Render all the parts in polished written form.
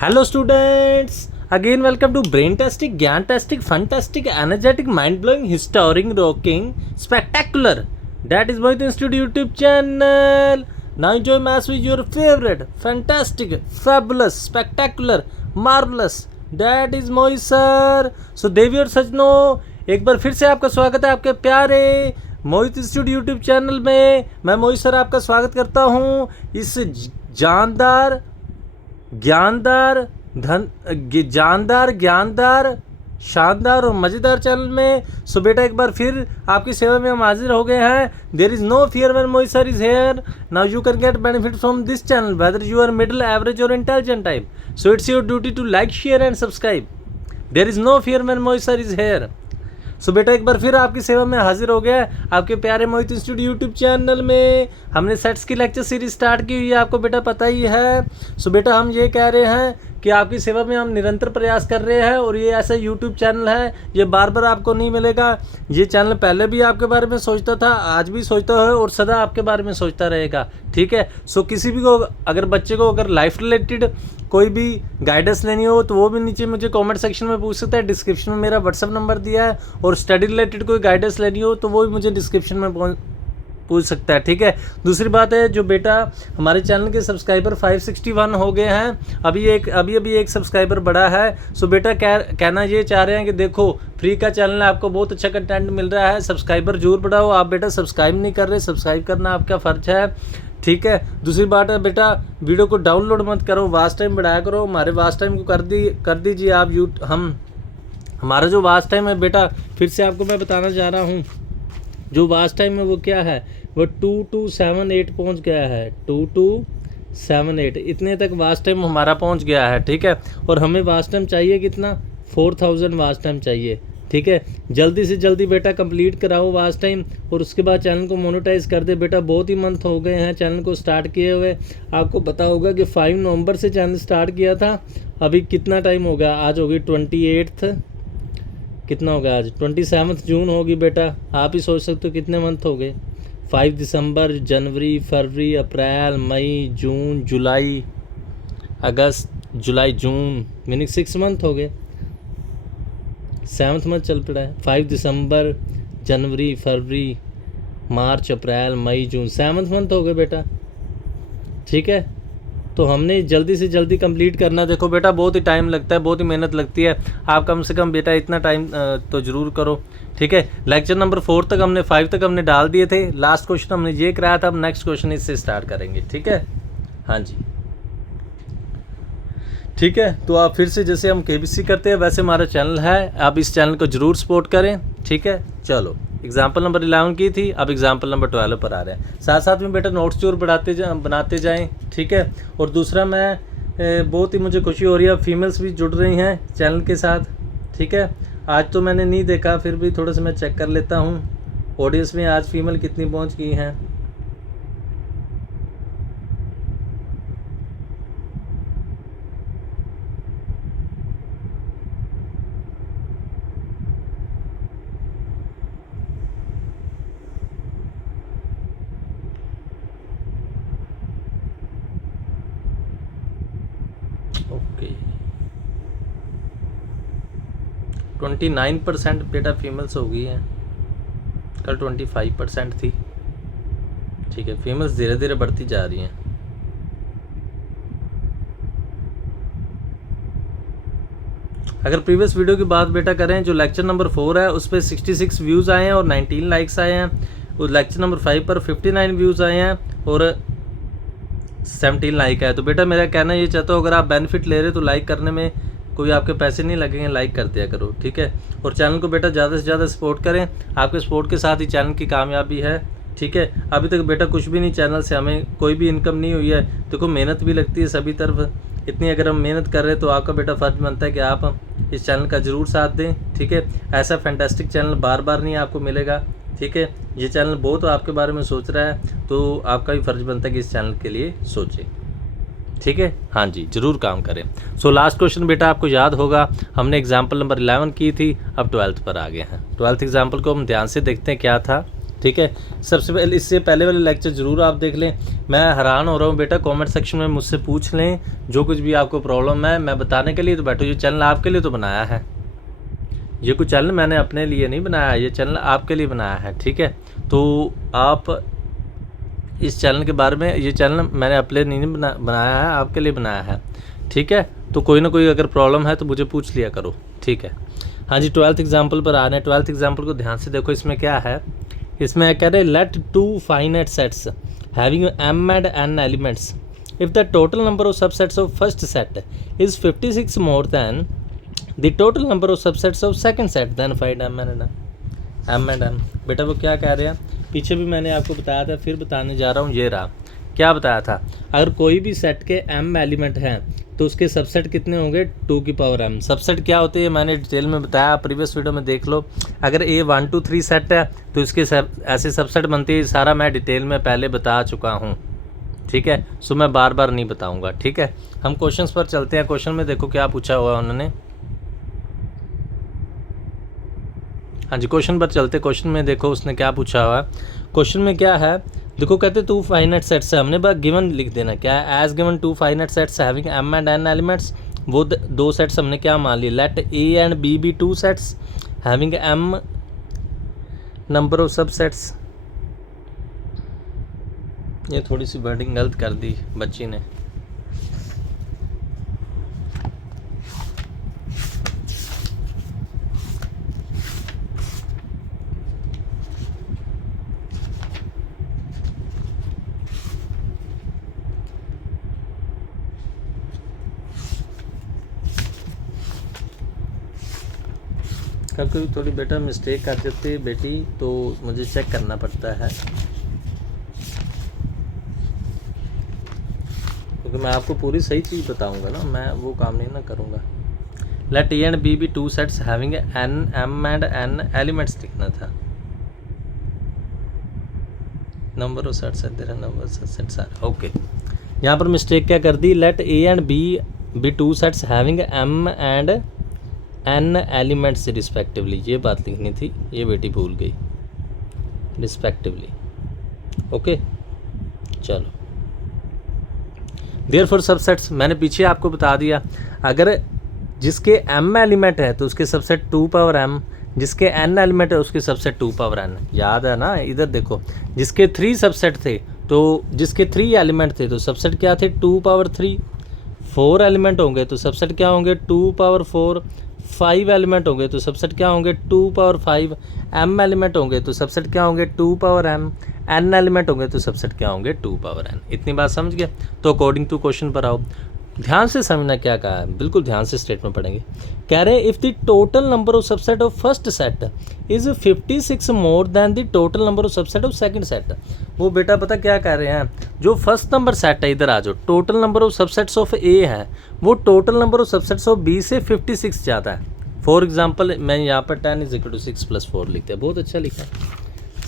Hello students, again welcome to Braintastic, Gyantastic, Fantastic, Energetic, Mind-blowing, Historic, Rocking, Spectacular. That is Mohit Institute YouTube channel. Now enjoy maths with your favorite, fantastic, fabulous, spectacular, marvelous. That is Mohit sir. So देवी और सजनों, एक बार फिर से आपका स्वागत है आपके प्यारे मोहित institute YouTube channel में। मैं मोहित सर आपका स्वागत करता हूँ इस जानदार ज्ञानदार शानदार और मज़ेदार चैनल में। सो बेटा एक बार फिर आपकी सेवा में हम हाजिर हो गए हैं। There is no fear when Mohit sir is here. Now you can get benefit from this channel whether you are middle average और intelligent type. So it's your duty to like share and subscribe. There is no fear when Mohit sir is here. So बेटा एक बार फिर आपकी सेवा में हाजिर हो गया आपके प्यारे मोहित इंस्टीट्यूट यूट्यूब चैनल में। हमने सेट्स की लेक्चर सीरीज स्टार्ट की हुई है, आपको बेटा पता ही है। सो बेटा हम ये कह रहे हैं कि आपकी सेवा में हम निरंतर प्रयास कर रहे हैं और ये ऐसा यूट्यूब चैनल है, ये बार बार आपको नहीं मिलेगा। ये चैनल पहले भी आपके बारे में सोचता था, आज भी सोचता है और सदा आपके बारे में सोचता रहेगा, ठीक है। सो किसी भी को अगर बच्चे को अगर लाइफ रिलेटेड कोई भी गाइडेंस लेनी हो तो वो भी नीचे मुझे कमेंट सेक्शन में पूछ सकता है। डिस्क्रिप्शन में मेरा व्हाट्सअप नंबर दिया है और स्टडी रिलेटेड कोई गाइडेंस लेनी हो तो वो भी मुझे डिस्क्रिप्शन में पूछ सकता है, ठीक है। दूसरी बात है जो बेटा हमारे चैनल के सब्सक्राइबर 561 हो गए हैं, अभी एक सब्सक्राइबर बढ़ा है। सो बेटा कहना ये चाह रहे हैं कि देखो फ्री का चैनल है, आपको बहुत अच्छा कंटेंट मिल रहा है, सब्सक्राइबर जरूर बढ़ाओ। आप बेटा सब्सक्राइब नहीं कर रहे, सब्सक्राइब करना आपका फ़र्ज है, ठीक है। दूसरी बात है बेटा वीडियो को डाउनलोड मत करो, वाच टाइम बढ़ाया करो। हमारे वाच टाइम को कर दीजिए आप। हमारा जो वाच टाइम है बेटा फिर से आपको मैं बताना चाह रहा हूँ, जो वाच टाइम है वो क्या है, वो 2278 पहुँच गया है। 2278 इतने तक वाच टाइम हमारा पहुँच गया है, ठीक है। और हमें वाच टाइम चाहिए कितना, 4000 वाच टाइम चाहिए, ठीक है। जल्दी से जल्दी बेटा कंप्लीट कराओ वाच टाइम और उसके बाद चैनल को मोनेटाइज कर दे। बेटा बहुत ही मंथ हो गए हैं चैनल को स्टार्ट किए हुए। आपको पता होगा कि 5 नवंबर से चैनल स्टार्ट किया था, अभी कितना टाइम हो गया, आज होगी 28 कितना होगा, आज 27 जून होगी बेटा। आप ही सोच सकते हो कितने मंथ हो गए। 5 दिसंबर, जनवरी, फरवरी, अप्रैल, मई, जून, जुलाई, अगस्त, जुलाई, जून, मीनिंग 6 मंथ हो गए। 7th मंथ चल पड़ा है। 5 दिसंबर, जनवरी, फरवरी, मार्च, अप्रैल, मई, जून, 7th मंथ हो गए बेटा, ठीक है। तो हमने जल्दी से जल्दी कंप्लीट करना। देखो बेटा बहुत ही टाइम लगता है, बहुत ही मेहनत लगती है। आप कम से कम बेटा इतना टाइम तो ज़रूर करो, ठीक है। लेक्चर नंबर 4 तक हमने 5 तक हमने डाल दिए थे। लास्ट क्वेश्चन हमने ये कराया था, अब नेक्स्ट क्वेश्चन इससे स्टार्ट करेंगे, ठीक है। हाँ जी ठीक है। तो आप फिर से जैसे हम केबीसी करते हैं वैसे हमारा चैनल है, आप इस चैनल को ज़रूर सपोर्ट करें, ठीक है। चलो एग्जाम्पल नंबर 11 की थी, अब एग्जाम्पल नंबर 12 पर आ रहे हैं। साथ साथ में बेटा नोट्स जरूर बनाते जाएं, ठीक है। और दूसरा मैं बहुत ही मुझे खुशी हो रही है, फीमेल्स भी जुड़ रही हैं चैनल के साथ, ठीक है। आज तो मैंने नहीं देखा, फिर भी थोड़ा सा मैं चेक कर लेता हूँ ऑडियंस में आज फीमेल कितनी पहुँच गई हैं। ओके 29% बेटा फीमेल्स हो गई हैं, कल 25% थी, ठीक है। फीमेल्स धीरे धीरे बढ़ती जा रही हैं। अगर प्रीवियस वीडियो की बात बेटा करें, जो लेक्चर नंबर 4 है उस पर 66 व्यूज़ आए हैं और 19 लाइक्स आए हैं। उस लेक्चर नंबर 5 पर 59 व्यूज़ आए हैं और 17 लाइक है। तो बेटा मेरा कहना ये चाहता हूँ, अगर आप बेनिफिट ले रहे हो तो लाइक करने में कोई आपके पैसे नहीं लगेंगे, लाइक कर दिया करो, ठीक है। और चैनल को बेटा ज़्यादा से ज़्यादा सपोर्ट करें, आपके सपोर्ट के साथ ही चैनल की कामयाबी है, ठीक है। अभी तक बेटा कुछ भी नहीं, चैनल से हमें कोई भी इनकम नहीं हुई है। देखो मेहनत भी लगती है सभी तरफ, इतनी अगर हम मेहनत कर रहे हैं तो आपका बेटा फ़र्ज बनता है कि आप इस चैनल का ज़रूर साथ दें, ठीक है। ऐसा फैंटास्टिक चैनल बार बार नहीं आपको मिलेगा, ठीक है। ये चैनल बहुत आपके बारे में सोच रहा है तो आपका भी फ़र्ज बनता है कि इस चैनल के लिए सोचें, ठीक है। हाँ जी ज़रूर काम करें। सो लास्ट क्वेश्चन बेटा आपको याद होगा, हमने एग्जाम्पल नंबर 11 की थी, अब 12th पर आ गए हैं। 12th एग्जाम्पल को हम ध्यान से देखते हैं क्या था, ठीक है। सबसे पहले इससे पहले वाले लेक्चर ज़रूर आप देख लें। मैं हैरान हो रहा हूँ बेटा, कमेंट सेक्शन में मुझसे पूछ लें जो कुछ भी आपको प्रॉब्लम है, मैं बताने के लिए तो बैठो। ये चैनल आपके लिए तो बनाया है, ये कोई चैनल मैंने अपने लिए नहीं बनाया, ये चैनल आपके लिए बनाया है, ठीक है। तो आप इस चैनल के बारे में, ये चैनल मैंने अपने लिए नहीं बनाया है, आपके लिए बनाया है, ठीक है। तो कोई ना कोई अगर प्रॉब्लम है तो मुझे पूछ लिया करो, ठीक है। हाँ जी, 12th एग्जाम्पल पर आ रहे हैं। 12th एग्जाम्पल को ध्यान से देखो, इसमें क्या है, इसमें कह रहे let two finite sets having m and n elements if the total number of subsets of first set is 56 more than the total number of subsets of second set, then find m and n। बेटा वो क्या कह रहे हैं, पीछे भी मैंने आपको बताया था, फिर बताने जा रहा हूँ। ये रहा, क्या बताया था, अगर कोई भी सेट के m एलिमेंट हैं तो उसके सबसेट कितने होंगे, 2 की पावर m। सबसेट क्या होते हैं मैंने डिटेल में बताया, प्रीवियस वीडियो में देख लो। अगर A 1 2 3 सेट है तो इसके ऐसे सबसेट बनते हैं, सारा मैं डिटेल में पहले बता चुका हूँ, ठीक है। सो मैं बार बार नहीं बताऊँगा, ठीक है। हम क्वेश्चंस पर चलते हैं। क्वेश्चन में देखो क्या पूछा हुआ है उन्होंने। हाँ जी, क्वेश्चन पर चलते। क्वेश्चन में देखो उसने क्या पूछा हुआ है। क्वेश्चन में क्या है देखो, कहते 2 फाइनाइट सेट्स है, हमने बस गिवन लिख देना, क्या है, as given 2 finite sets having m and n elements. वो 2 सेट्स हमने क्या मान लिए, let a and b be 2 sets having m number of subsets. ये थोड़ी सी वर्डिंग गलत कर दी बच्ची ने। कभी कभी थोड़ी बेटा मिस्टेक कर देती है बेटी, तो मुझे चेक करना पड़ता है, क्योंकि मैं आपको पूरी सही चीज़ बताऊंगा ना, मैं वो काम नहीं ना करूंगा। Let A and B be 2 sets having n m and n elements लिखना था। नंबर ऑफ सेट्स है, there number of sets are, okay. यहाँ पर मिस्टेक क्या कर दी, let A and B be 2 sets having m and n elements respectively, ये बात लिखनी थी, ये बेटी भूल गई, रिस्पेक्टिवली, ओके। चलो, देयरफॉर सबसेट्स मैंने पीछे आपको बता दिया, अगर जिसके m एलिमेंट है तो उसके सबसेट 2 पावर m, जिसके n एलिमेंट है उसके सबसेट 2 पावर n। याद है ना, इधर देखो, जिसके 3 सबसेट थे तो जिसके 3 एलिमेंट थे तो सबसेट क्या थे, 2 पावर 3। 4 एलिमेंट होंगे तो सबसेट क्या होंगे, 2 पावर 4। 5 एलिमेंट होंगे तो सबसेट क्या होंगे, 2 पावर 5। m एलिमेंट होंगे तो सबसेट क्या होंगे, 2 पावर m। n एलिमेंट होंगे तो सबसेट क्या होंगे, 2 पावर n। इतनी बात समझ गया। तो अकॉर्डिंग टू क्वेश्चन पर आओ, ध्यान से समझना क्या कहा है, बिल्कुल ध्यान से स्टेटमेंट पढ़ेंगे। कह रहे if the total number of subset of first set is 56 more than the total number of subset of second set. वो बेटा पता क्या कह रहे हैं, जो फर्स्ट नंबर सेट है, इधर आ जाओ, total number of subsets of A है, वो total number of subsets of B से 56 ज़्यादा है। फॉर एग्जाम्पल मैं यहाँ पर 10 = 6 + 4 लिखते हैं, बहुत अच्छा लिखा है,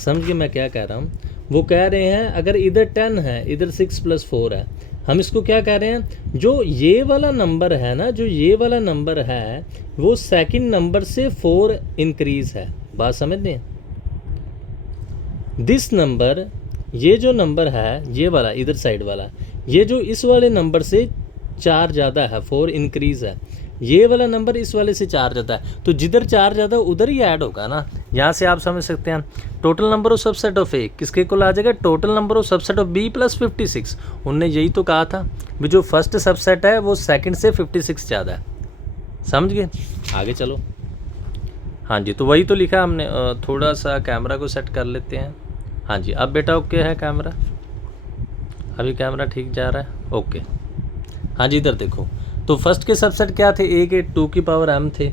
समझ गए मैं क्या कह रहा हूँ। वो कह रहे हैं अगर इधर 10 है, इधर 6 + 4 है, हम इसको क्या कह रहे हैं, जो ये वाला नंबर है ना, जो ये वाला नंबर है वो सेकंड नंबर से 4 इंक्रीज है। बात समझ रहे हैं, दिस नंबर, ये जो नंबर है ये वाला इधर साइड वाला, ये जो इस वाले नंबर से 4 ज़्यादा है, 4 इंक्रीज है। ये वाला नंबर इस वाले से 4 ज़्यादा है, तो जिधर 4 ज़्यादा उधर ही ऐड होगा ना। यहाँ से आप समझ सकते हैं total number of subset of A किसके को आ जाएगा, total number of subset of B + 56। उनने यही तो कहा था भी जो फर्स्ट सबसेट है वो सेकंड से 56 ज़्यादा है, समझ गए। आगे चलो, हाँ जी, तो वही तो लिखा हमने। थोड़ा सा कैमरा को सेट कर लेते हैं। हाँ जी, अब बेटा ओके है कैमरा, अभी कैमरा ठीक जा रहा है, ओके। हाँ जी, इधर देखो, तो फर्स्ट के सबसेट क्या थे, ए के 2 की पावर m थे,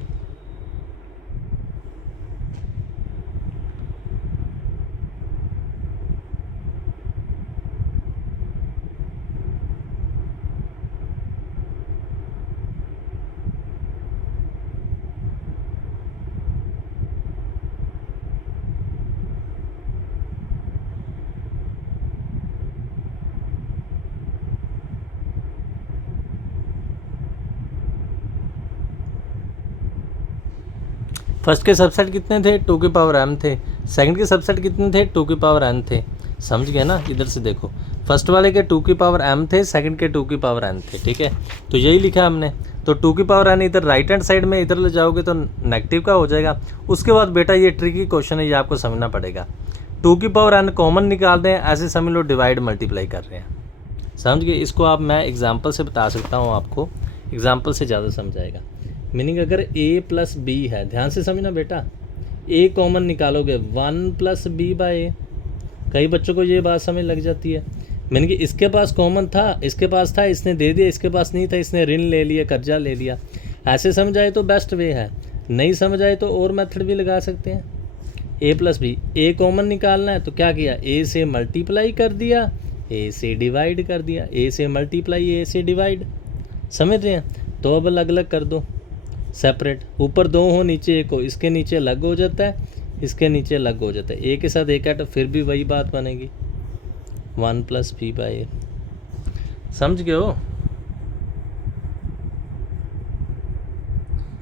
फर्स्ट के सबसेट कितने थे, 2 की पावर m थे, सेकंड के सबसेट कितने थे, 2 की पावर n थे। समझ गए ना, इधर से देखो, फर्स्ट वाले के 2 की पावर m थे, सेकंड के 2 की पावर n थे, ठीक है। तो यही लिखा हमने। तो 2 की पावर n इधर राइट हैंड साइड में इधर ले जाओगे तो नेगेटिव का हो जाएगा। उसके बाद बेटा ये ट्रिकी क्वेश्चन है, ये आपको समझना पड़ेगा। 2 की पावर n कॉमन निकाल रहे हैं, ऐसे समझ लो डिवाइड मल्टीप्लाई कर रहे हैं। समझ गए। इसको आप मैं एग्जाम्पल से बता सकता हूँ आपको, एग्जाम्पल से ज़्यादा समझाएगा। मीनिंग अगर a प्लस बी है, ध्यान से समझना बेटा, a कॉमन निकालोगे 1 प्लस बी बाई ए। कई बच्चों को ये बात समझ लग जाती है, मीनिंग कि इसके पास कॉमन था, इसके पास था, इसने दे दिया, इसके पास नहीं था, इसने ऋण ले लिया, कर्जा ले लिया। ऐसे समझ आए तो बेस्ट वे है, नहीं समझ आए तो और मेथड भी लगा सकते हैं। a plus B, a common निकालना है तो क्या किया, a से मल्टीप्लाई कर दिया, a से डिवाइड कर दिया, a से मल्टीप्लाई, a से डिवाइड। समझ रहे हैं। तो अब अलग अलग कर दो, सेपरेट, ऊपर 2 हो नीचे 1 हो, इसके नीचे अलग हो जाता है, इसके नीचे अलग हो जाता है, ए के साथ एक ऐड, फिर भी वही बात बनेगी 1 प्लस बी बाई ए। समझ गए हो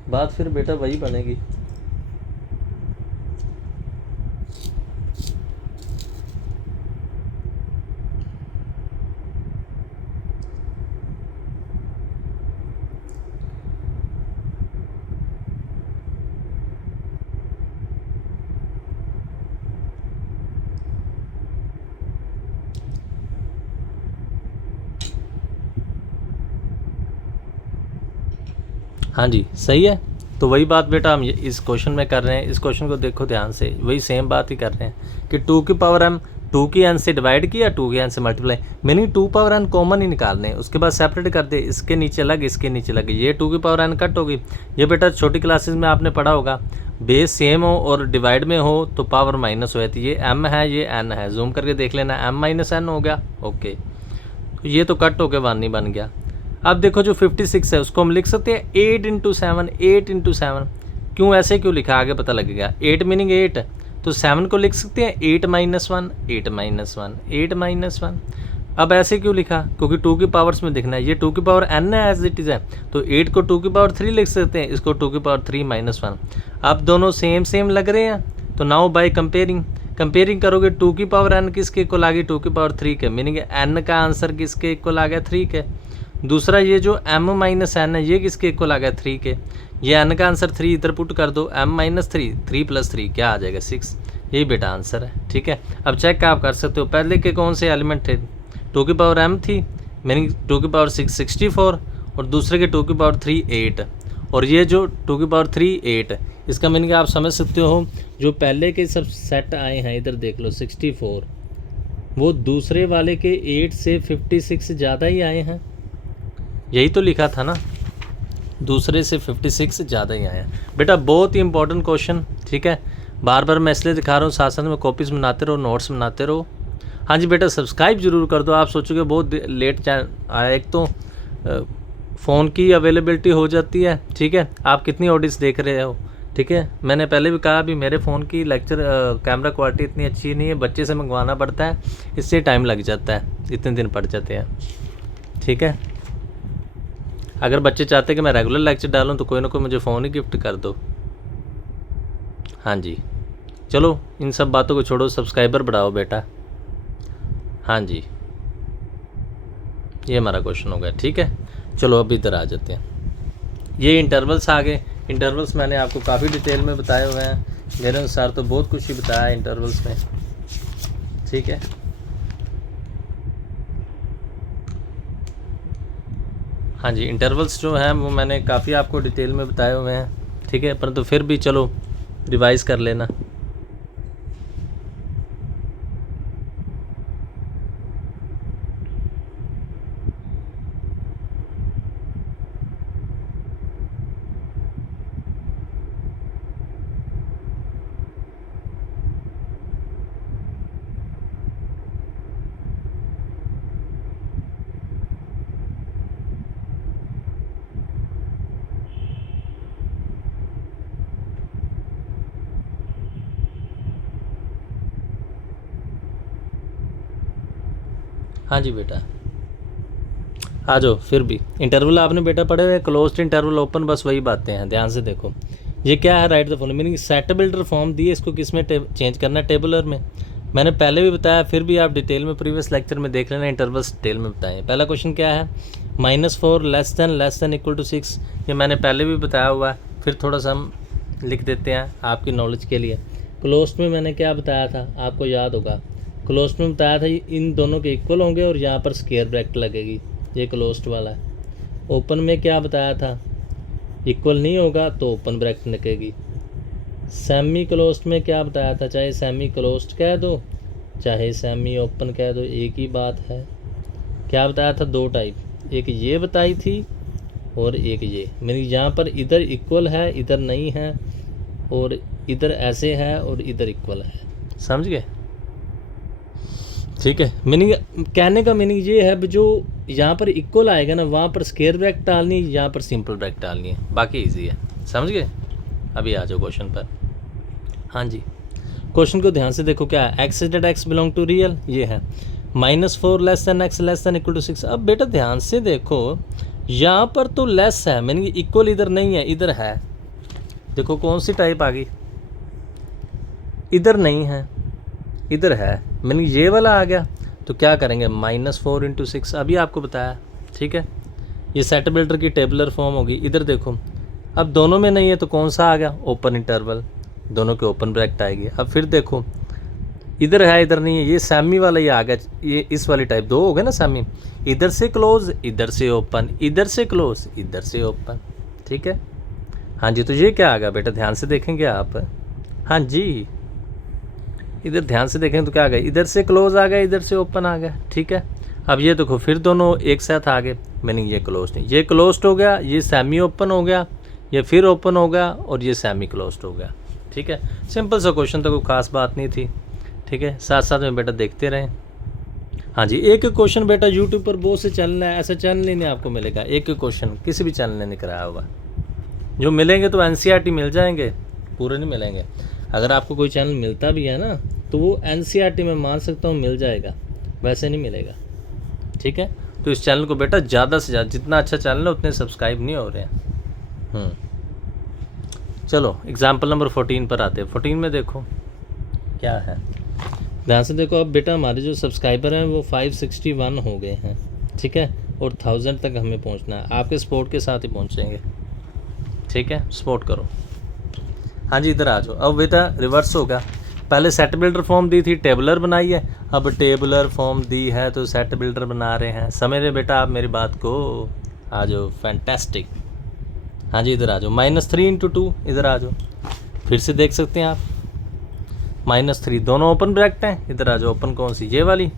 बात, फिर बेटा वही बनेगी। हाँ जी सही है। तो वही बात बेटा हम इस क्वेश्चन में कर रहे हैं। इस क्वेश्चन को देखो ध्यान से, वही सेम बात ही कर रहे हैं कि 2 की पावर m 2 की n से डिवाइड किया, 2 की n से multiply, meaning 2 power n common ही निकालने हैं, उसके बाद सेपरेट कर दे, इसके नीचे अलग, इसके नीचे अलग, ये 2 की पावर n कट होगी। ये बेटा छोटी क्लासेस में आपने पढ़ा होगा, बेस सेम हो और डिवाइड में हो तो पावर माइनस हो जाती है। ये m है, ये n है, जूम करके देख लेना, m माइनस n हो गया, ओके। तो ये तो कट होके 1 ही बन गया। अब देखो जो 56 है उसको हम लिख सकते हैं 8 इंटू 7, 8 इंटू 7। क्यों ऐसे क्यों लिखा, आगे पता लगेगा। 8 मीनिंग 8, तो 7 को लिख सकते हैं 8 माइनस 1, 8 माइनस 1, 8 माइनस 1। अब ऐसे क्यों लिखा, क्योंकि 2 की पावर्स में दिखना है, ये 2 की पावर n है एज इट इज़ है, तो 8 को 2 की पावर 3 लिख सकते हैं, इसको 2 की पावर 3 माइनस 1। अब दोनों सेम सेम लग रहे हैं, तो नाउ बाय कंपेयरिंग करोगे, 2 की पावर n किसके इक्वल आ गई, 2 की पावर 3 के, मीनिंग n का आंसर किसके इक्वल आ गया, 3 के। दूसरा ये जो m माइनस n है ये किसके इक्वल आ गया, 3 के। ये n का आंसर 3 इधर पुट कर दो, m माइनस 3, 3 प्लस 3 क्या आ जाएगा, 6। यही बेटा आंसर है, ठीक है। अब चेक आप कर सकते हो, पहले के कौन से एलिमेंट थे, 2 की पावर m थी, मीनिंग 2 की पावर 6 64, और दूसरे के 2 की पावर 3 8, और ये जो 2 की पावर 3 8, इसका मीनिंग आप समझ सकते हो, जो पहले के सब सेट आए हैं इधर देख लो 64, वो दूसरे वाले के 8 से 56 ज़्यादा ही आए हैं। यही तो लिखा था ना, दूसरे से 56 ज़्यादा ही आया बेटा। बहुत ही इंपॉर्टेंट क्वेश्चन, ठीक है। बार बार मैं इसलिए दिखा रहा हूँ, साथ साथ में कॉपीज़ बनाते रहो, नोट्स बनाते रहो। हाँ जी बेटा सब्सक्राइब जरूर कर दो। आप सोचोगे बहुत लेट चैनल आया, एक तो फ़ोन की अवेलेबिलिटी हो जाती है, ठीक है। आप कितनी ऑडियंस देख रहे हो, ठीक है। मैंने पहले भी कहा, अभी मेरे फ़ोन की लेक्चर कैमरा क्वालिटी इतनी अच्छी नहीं है, बच्चे से मंगवाना पड़ता है, इससे टाइम लग जाता है, इतने दिन पड़ जाते हैं, ठीक है। अगर बच्चे चाहते हैं कि मैं रेगुलर लेक्चर डालूं तो कोई ना कोई मुझे फ़ोन ही गिफ्ट कर दो। हाँ जी चलो इन सब बातों को छोड़ो, सब्सक्राइबर बढ़ाओ बेटा। हाँ जी ये हमारा क्वेश्चन हो गया, ठीक है। चलो अब इधर आ जाते हैं। ये इंटरवल्स आ गए। इंटरवल्स मैंने आपको काफ़ी डिटेल में बताए हुए हैं, मेरे अनुसार तो बहुत कुछ ही बताया है इंटरवल्स में, ठीक है। हाँ जी इंटरवल्स जो हैं वो मैंने काफ़ी आपको डिटेल में बताए हुए हैं, ठीक है। परंतु फिर भी चलो रिवाइज कर लेना। हाँ जी बेटा आ जाओ। फिर भी इंटरवल आपने बेटा पढ़े हुए, क्लोज्ड इंटरवल ओपन, बस वही बातें हैं, ध्यान से देखो। ये क्या है, right the following, meaning set builder form दिए, इसको किस में चेंज करना है, टेबुलर में। मैंने पहले भी बताया, फिर भी आप डिटेल में प्रीवियस लेक्चर में देख लेना, इंटरवल्स डिटेल में बताएं। पहला क्वेश्चन क्या है, -4 लेस देन इक्वल टू 6, ये मैंने पहले भी बताया हुआ है, फिर थोड़ा सा हम लिख देते हैं आपकी नॉलेज के लिए। क्लोज्ड में मैंने क्या बताया था, आपको याद होगा, क्लोज्ड में बताया था इन दोनों के इक्वल होंगे और यहाँ पर स्क्वायर ब्रैकेट लगेगी, ये क्लोज्ड वाला है। ओपन में क्या बताया था, इक्वल नहीं होगा तो ओपन ब्रैकेट लगेगी। सेमी क्लोज्ड में क्या बताया था, चाहे सेमी क्लोज्ड कह दो चाहे सेमी ओपन कह दो, एक ही बात है। क्या बताया था, दो टाइप, एक ये बताई थी और एक ये, मीनिंग यहाँ पर इधर इक्वल है इधर नहीं है, और इधर ऐसे है और इधर इक्वल है, समझ गए, ठीक है। मीनिंग कहने का मीनिंग ये है, जो यहाँ पर इक्वल आएगा ना वहाँ पर स्क्वायर ब्रैकेट डालनी है, यहाँ पर सिंपल ब्रैकेट डालनी है, बाकी इजी है, समझ गए। अभी आ जाओ क्वेश्चन पर। हाँ जी, क्वेश्चन को ध्यान से देखो, क्या है, x is x belong to real, ये है -4 less than x less than equal to 6। अब बेटा ध्यान से देखो, यहाँ पर तो लेस है, मीनिंग इक्वल इधर नहीं है इधर है, देखो कौन सी टाइप आ गई, इधर नहीं है इधर है, मीनिंग ये वाला आ गया, तो क्या करेंगे, -4 × 6, अभी आपको बताया, ठीक है। ये सेट बिल्डर की टेबुलर फॉर्म होगी। इधर देखो, अब दोनों में नहीं है तो कौन सा आ गया, ओपन इंटरवल, दोनों के ओपन ब्रैकेट आएगी। अब फिर देखो, इधर है इधर नहीं है, ये सेमी वाला ही आ गया, ये इस वाली टाइप, दो हो गए ना सेमी, इधर से क्लोज इधर से ओपन, इधर से क्लोज इधर से ओपन, ठीक है। हाँ जी, तो ये क्या आ गया बेटा, ध्यान से देखेंगे आप, हाँ जी इधर ध्यान से देखें तो क्या आ गया, इधर से क्लोज आ गया इधर से ओपन आ गया, ठीक है। अब ये देखो फिर दोनों एक साथ आ गए, मीनिंग ये क्लोज नहीं, ये क्लोज हो गया, ये सेमी ओपन हो गया, ये फिर ओपन हो गया और ये सेमी क्लोज हो गया, ठीक है। सिंपल सा क्वेश्चन, तो कोई खास बात नहीं थी, ठीक है। साथ साथ में बेटा देखते रहें। हाँ जी, एक क्वेश्चन बेटा यूट्यूब पर बहुत से चैनल है, ऐसा चैनल ही नहीं आपको मिलेगा, एक क्वेश्चन किसी भी चैनल ने नहीं कराया होगा, जो मिलेंगे तो NCERT मिल जाएंगे, पूरे नहीं मिलेंगे। अगर आपको कोई चैनल मिलता भी है ना तो वो NCERT में मान सकता हूँ मिल जाएगा, वैसे नहीं मिलेगा, ठीक है। तो इस चैनल को बेटा ज़्यादा से ज़्यादा, जितना अच्छा चैनल है उतने सब्सक्राइब नहीं हो रहे हैं। चलो एग्जाम्पल नंबर 14 पर आते हैं। 14 में देखो क्या है, ध्यान से देखो। अब बेटा हमारे जो सब्सक्राइबर हैं वो 561 हो गए हैं, ठीक है, और 1000 तक हमें पहुंचना है, आपके सपोर्ट के साथ ही पहुंचेंगे, ठीक है, सपोर्ट करो। हाँ जी, इधर आ जाओ। अब बेटा रिवर्स होगा, पहले सेट बिल्डर फॉर्म दी थी, टेबुलर बनाई है, अब टेबुलर फॉर्म दी है तो सेट बिल्डर बना रहे हैं, समझ रहे बेटा आप मेरी बात को, आ जाओ, फैंटास्टिक। हाँ जी, इधर आ जाओ, -3 × 2, इधर आ जाओ, फिर से देख सकते हैं आप, -3 दोनों ओपन ब्रैकेट हैं, इधर आ जाओ, ओपन कौन सी, ये वाली,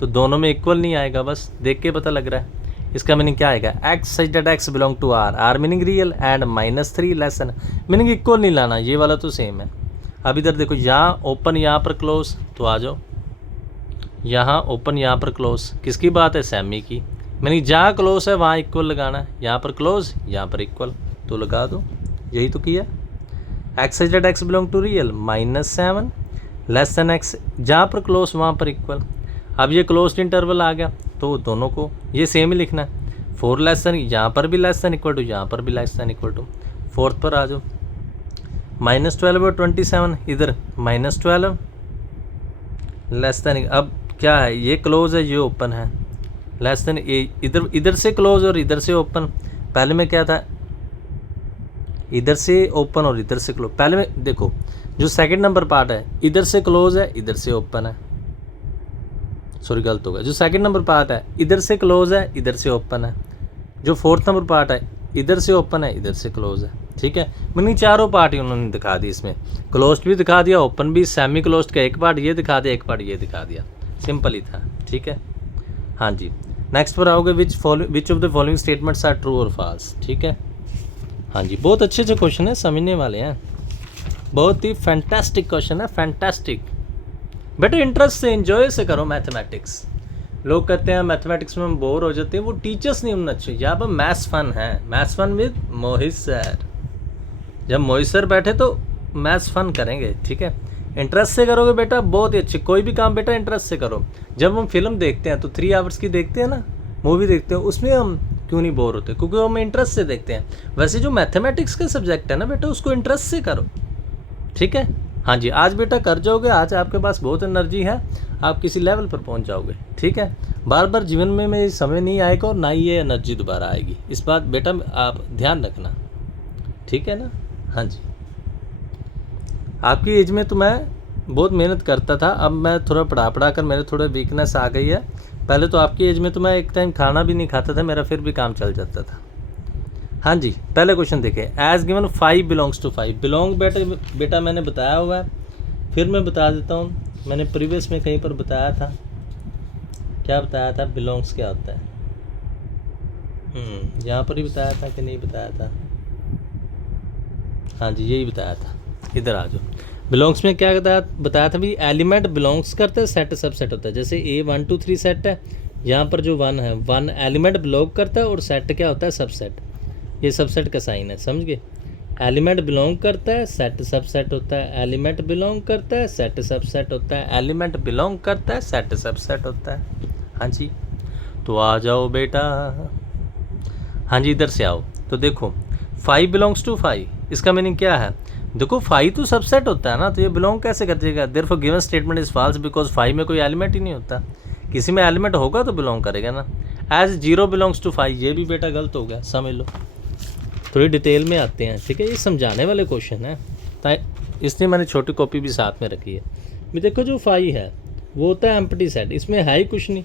तो दोनों में इक्वल नहीं आएगा, बस देख के पता लग रहा है। इसका मीनिंग क्या आएगा, x such that x belong to R meaning real and -3 less than, meaning equal नहीं लाना, ये वाला तो सेम है। अब इधर देखो, यहाँ ओपन यहाँ पर क्लोज, तो आ जाओ, यहाँ ओपन यहाँ पर क्लोज, किसकी बात है, सेमी की, मीनिंग जहाँ क्लोज है वहाँ इक्वल लगाना है, यहाँ पर क्लोज यहाँ पर इक्वल, तो लगा दो, यही तो किया। X such that x belong to real -7 less than x, जहाँ पर क्लोज वहाँ पर इक्वल। अब ये क्लोज्ड इंटरवल आ गया तो दोनों को ये सेम ही लिखना है, 4 लेस देन, यहाँ पर भी लेस देन इक्वल टू, यहाँ पर भी less than equal to. Fourth पर आ जाओ, -12 और 27, इधर -12 लेस देन, अब क्या है, ये क्लोज है ये ओपन है, लेस देन इधर, इधर से क्लोज और इधर से ओपन। पहले में क्या था, इधर से ओपन और इधर से क्लोज। पहले में देखो, जो सेकंड नंबर पार्ट है इधर से क्लोज है इधर से ओपन है, सॉरी गलत होगा, जो सेकंड नंबर पार्ट है इधर से क्लोज है इधर से ओपन है, जो फोर्थ नंबर पार्ट है इधर से ओपन है इधर से क्लोज है, ठीक है। मैंने चारों पार्ट ही उन्होंने दिखा दी, इसमें क्लोज्ड भी दिखा दिया, ओपन भी, सेमी क्लोज्ड का एक पार्ट ये दिखा दिया, एक पार्ट ये दिखा दिया, सिंपल ही था, ठीक है। हाँ जी, नेक्स्ट पर आओगे, which of the following statements are true और फॉल्स, ठीक है। हाँ जी, बहुत अच्छे अच्छे क्वेश्चन है, समझने वाले हैं, बहुत ही फैंटास्टिक क्वेश्चन है, फैंटास्टिक बेटा, इंटरेस्ट से एंजॉय से करो मैथमेटिक्स। लोग कहते हैं मैथमेटिक्स में हम बोर हो जाते हैं, वो टीचर्स नहीं होना चाहिए, यहाँ पर मैथ्स फन है, maths fun with Mohit sir. जब मोहित सर बैठे तो मैथ्स फन करेंगे, ठीक है। इंटरेस्ट से करोगे बेटा बहुत ही अच्छे, कोई भी काम बेटा इंटरेस्ट से करो। जब हम फिल्म देखते हैं तो 3 आवर्स की देखते हैं ना, मूवी देखते हैं, उसमें हम क्यों नहीं बोर होते? क्योंकि हम इंटरेस्ट से देखते हैं। वैसे जो मैथमेटिक्स का सब्जेक्ट है ना बेटा, उसको इंटरेस्ट से करो, ठीक है। हाँ जी, आज बेटा कर जाओगे, आज आपके पास बहुत एनर्जी है, आप किसी लेवल पर पहुंच जाओगे, ठीक है। बार बार जीवन में ये समय नहीं आएगा और ना ही ये एनर्जी दोबारा आएगी, इस बात बेटा आप ध्यान रखना, ठीक है ना। हाँ जी, आपकी एज में तो मैं बहुत मेहनत करता था, अब मैं थोड़ा पढ़ा कर मेरे थोड़ा वीकनेस आ गई है। पहले तो आपकी एज में तो मैं एक टाइम खाना भी नहीं खाता था, मेरा फिर भी काम चल जाता था। हाँ जी, पहले क्वेश्चन देखें। As given 5 belongs to 5। Belong बेटा मैंने बताया हुआ है, फिर मैं बता देता हूँ। मैंने प्रीवियस में कहीं पर बताया था, क्या बताया था, बिलोंग्स क्या होता है। यहाँ पर ही बताया था कि नहीं बताया था? हाँ जी, यही बताया था। इधर आ जाओ। बिलोंग्स में क्या बताया था भी, एलिमेंट बिलोंग्स करते हैं, सेट सबसेट होता है। जैसे A 1 2 3 सेट है, यहाँ पर जो 1 है, 1 एलिमेंट बिलोंग करता है और सेट क्या होता है, सबसेट। ये सबसेट का साइन है, समझ गए। एलिमेंट बिलोंग करता है, सेट सबसेट होता है। एलिमेंट बिलोंग करता है, सेट सबसेट होता है। एलिमेंट बिलोंग करता है, सेट सबसेट होता है। हाँ जी, तो आ जाओ बेटा। हाँ जी, इधर से आओ। तो देखो 5 बिलोंग्स टू 5, इसका मीनिंग क्या है? देखो 5 तो सबसेट होता है ना, तो ये बिलोंग कैसे कर देगा? Therefore given statement is false because 5 में कोई एलिमेंट ही नहीं होता। किसी में एलिमेंट होगा तो बिलोंग करेगा ना। एज 0 बिलोंग्स टू 5, ये भी बेटा गलत हो गया, समझ लो। थोड़ी डिटेल में आते हैं, ठीक है। ये समझाने वाले क्वेश्चन है, इसलिए मैंने छोटी कॉपी भी साथ में रखी है। भी देखो जो 5 है वो होता है एम्प्टी सेट, इसमें है ही कुछ नहीं,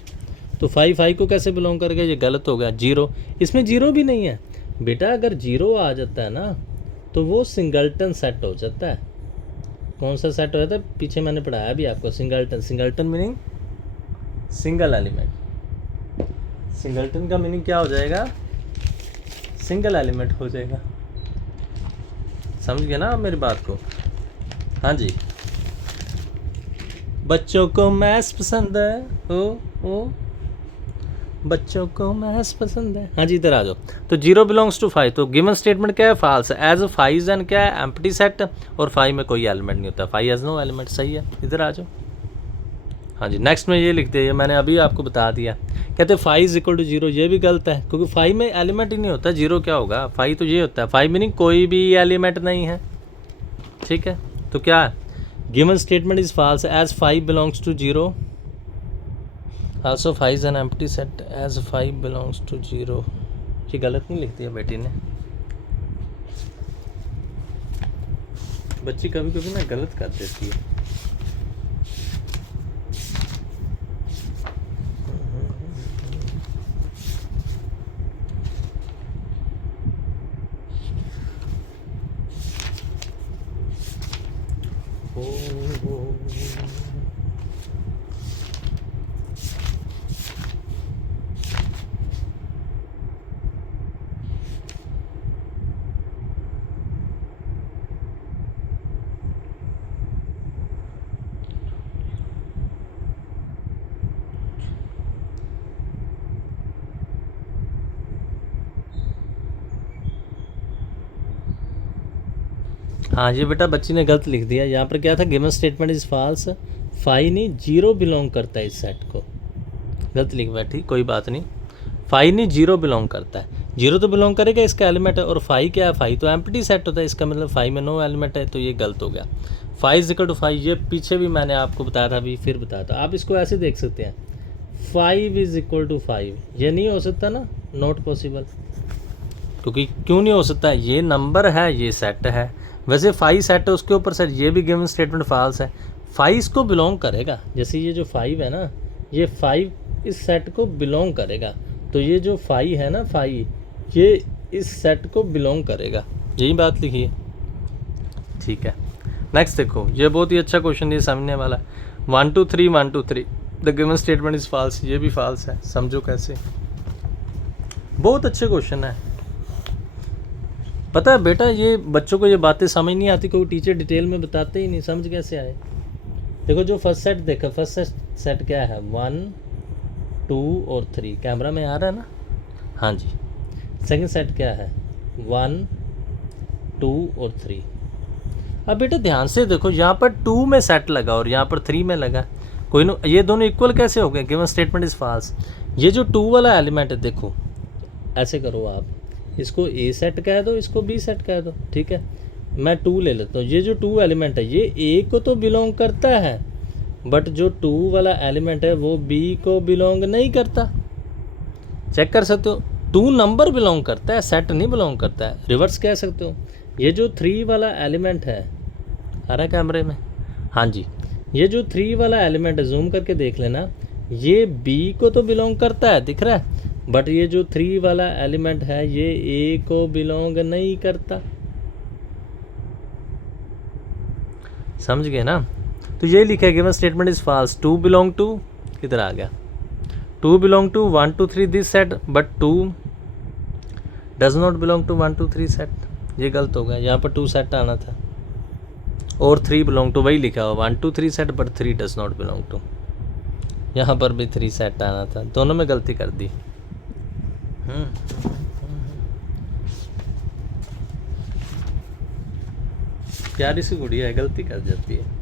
तो 5 को कैसे बिलोंग करेगा? ये गलत हो गया। 0, इसमें 0 भी नहीं है बेटा। अगर 0 आ जाता है ना तो वो सिंगल्टन सेट हो जाता है। कौन सा सेट हो जाता है? पीछे मैंने पढ़ाया भी आपको, singleton. Singleton meaning single element. Singleton का मीनिंग क्या हो जाएगा? सिंगल एलिमेंट हो जाएगा। समझ गए ना आप मेरी बात को? हाँ जी, बच्चों को मैथ्स पसंद है, ओ बच्चों को मैथ्स पसंद है। हाँ जी, इधर आ जाओ। तो 0 बिलोंग्स टू 5, तो गिवन स्टेटमेंट क्या है? फॉल्स। एज 5 एन क्या है? एम्प्टी सेट, और 5 में कोई एलिमेंट नहीं होता। 5 हैज़ नो एलिमेंट, सही है। इधर आ जाओ। हाँ जी, नेक्स्ट में ये लिखते हैं, मैंने अभी आपको बता दिया। कहते हैं 5 इक्वल टू 0, ये भी गलत है क्योंकि 5 में एलिमेंट ही नहीं होता। 0 क्या होगा? 5 तो ये होता है। 5 मीनिंग कोई भी एलिमेंट नहीं है, ठीक है। तो क्या है? Given statement is false as 5 belongs to 0, also 5 is an empty set as 5 belongs to 0। ये गलत नहीं लिख दिया बेटी ने। बच्ची कभी कभी ना गलत कर देती है। हाँ ये बेटा बच्ची ने गलत लिख दिया। यहाँ पर क्या था? Given statement is false. 5 नहीं, 0 बिलोंग करता है इस सेट को। गलत लिख बैठी, कोई बात नहीं। 5 नहीं, 0 बिलोंग करता है। 0 तो बिलोंग करेगा, इसका एलिमेंट है। और 5 क्या है? 5 तो एम्प्टी सेट होता है, इसका मतलब 5 में नो एलिमेंट है, तो ये गलत हो गया। 5 इक्वल टू 5, ये पीछे भी मैंने आपको बताया था, अभी फिर बताया था। आप इसको ऐसे देख सकते हैं, 5 इज इक्वल टू 5, ये नहीं हो सकता ना, नॉट पॉसिबल। क्योंकि क्यों नहीं हो सकता? ये नंबर है, ये सेट है। वैसे 5 सेट है, उसके ऊपर सेट, ये भी गिवन स्टेटमेंट फॉल्स है। 5 इसको बिलोंग करेगा। जैसे ये जो 5 है ना, ये 5 इस सेट को बिलोंग करेगा, तो ये जो 5 है ना, 5 ये इस सेट को बिलोंग करेगा। यही बात लिखी है, ठीक है। नेक्स्ट देखो, ये बहुत ही अच्छा क्वेश्चन ये समझने वाला। 1 2 3 1 2 3 the given statement is false, ये भी फॉल्स है। समझो कैसे, बहुत अच्छे क्वेश्चन है। पता है बेटा, ये बच्चों को ये बातें समझ नहीं आती, कोई टीचर डिटेल में बताते ही नहीं, समझ कैसे आए। देखो जो फर्स्ट सेट देखा, फर्स्ट सेट क्या है? 1 2 और 3, कैमरा में आ रहा है ना? हाँ जी। सेकंड सेट क्या है? 1 2 और 3। अब बेटा ध्यान से देखो, यहाँ पर 2 में सेट लगा और यहाँ पर 3 में लगा, कोई नो, ये दोनों इक्वल कैसे हो गए? Given statement is false. ये जो 2 वाला एलिमेंट है, देखो ऐसे करो आप, इसको ए सेट कह दो, इसको बी सेट कह दो, ठीक है। मैं 2 ले लेता हूँ, ये जो 2 एलिमेंट है ये ए को तो बिलोंग करता है, बट जो 2 वाला एलिमेंट है वो बी को बिलोंग नहीं करता। चेक कर सकते हो, 2 नंबर बिलोंग करता है, सेट नहीं बिलोंग करता है। रिवर्स कह सकते हो, ये जो 3 वाला एलिमेंट है, आ रहा है कैमरे में, हाँ जी, ये जो 3 वाला एलिमेंट है, जूम करके देख लेना, ये बी को तो बिलोंग करता है, दिख रहा है, बट ये जो 3 वाला एलिमेंट है ये ए को बिलोंग नहीं करता। समझ गए ना? तो ये लिखा है given statement is false, 2 belong to, किधर आ गया, 2 belong to 1 2 3 this set, but 2 does not belong to 1 2 3 set. ये गलत हो गया, यहाँ पर 2 सेट आना था, और 3 बिलोंग टू, वही लिखा हुआ 1 2 3 set, but 3 does not belong to. यहाँ पर भी 3 सेट आना था, दोनों में गलती कर दी। प्यारी सी गुड़िया है, गलती कर जाती है।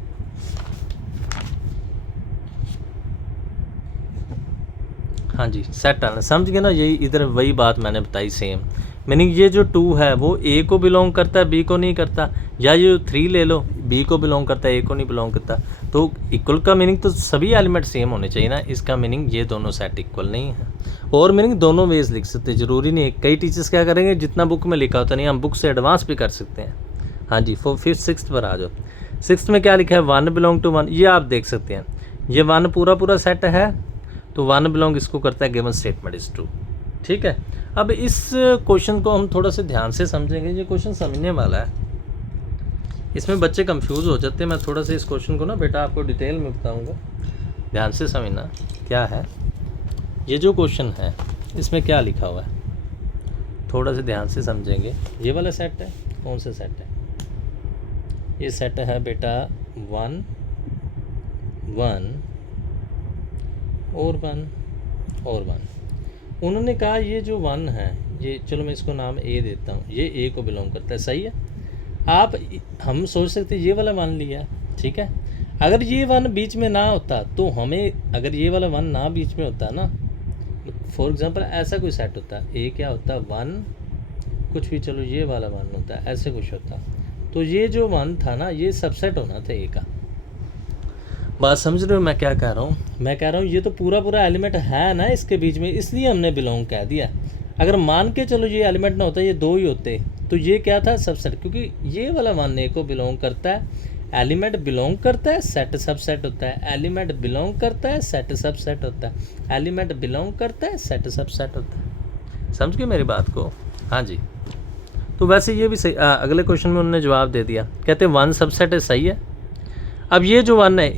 हाँ जी, सेट आना, समझ गए ना? यही इधर वही बात मैंने बताई सेम, मीनिंग ये जो 2 है वो ए को बिलोंग करता है, बी को नहीं करता, या ये 3 ले लो, बी को बिलोंग करता है, ए को नहीं बिलोंग करता। तो इक्वल का मीनिंग तो सभी एलिमेंट सेम होने चाहिए ना, इसका मीनिंग ये दोनों सेट इक्वल नहीं है। और मीनिंग दोनों वेज लिख सकते, ज़रूरी नहीं है। कई टीचर्स क्या करेंगे, जितना बुक में लिखा होता नहीं, हम बुक से एडवांस भी कर सकते हैं। हाँ जी, 5th 6th पर आ जाओ। 6th में क्या लिखा है, 1 बिलोंग टू 1, ये आप देख सकते हैं, ये 1 पूरा सेट है, तो 1 बिलोंग इसको करता है, गिवन स्टेटमेंट इज ट्रू, ठीक है। अब इस क्वेश्चन को हम थोड़ा सा ध्यान से समझेंगे, ये क्वेश्चन समझने वाला है, इसमें बच्चे कंफ्यूज हो जाते हैं। मैं थोड़ा सा इस क्वेश्चन को ना बेटा आपको डिटेल में बताऊंगा, ध्यान से समझना क्या है ये जो क्वेश्चन है, इसमें क्या लिखा हुआ है, थोड़ा सा ध्यान से समझेंगे। ये वाला सेट है, कौन सा सेट है, ये सेट है बेटा 1 1 और 1 और 1। उन्होंने कहा ये जो 1 है, ये चलो मैं इसको नाम ए देता हूँ, ये ए को बिलोंग करता है, सही है। आप हम सोच सकते ये वाला 1 लिया, ठीक है। अगर ये 1 बीच में ना होता तो हमें, अगर ये वाला 1 ना बीच में होता ना, फॉर एग्जांपल ऐसा कोई सेट होता, ए क्या होता 1 कुछ भी, चलो ये वाला 1 होता, ऐसे कुछ होता, तो ये जो 1 था ना, ये सबसेट होना था ए का। बात समझ रहे हो मैं क्या कह रहा हूँ? मैं कह रहा हूँ ये तो पूरा एलिमेंट है ना इसके बीच में, इसलिए हमने बिलोंग कह दिया। अगर मान के चलो ये एलिमेंट ना होता, ये 2 ही होते, तो ये क्या था, सबसेट, क्योंकि ये वाला 1 ए को बिलोंग करता है, एलिमेंट बिलोंग करता है, सेट सबसेट होता है, एलिमेंट बिलोंग करता है, सेट सबसेट होता है, एलिमेंट बिलोंग करता है, सेट सबसेट होता है। समझ गए मेरी बात को? हाँ जी। तो वैसे ये भी सही, अगले क्वेश्चन में उन्होंने जवाब दे दिया, कहते 1 सबसेट है, सही है। अब ये जो 1 है,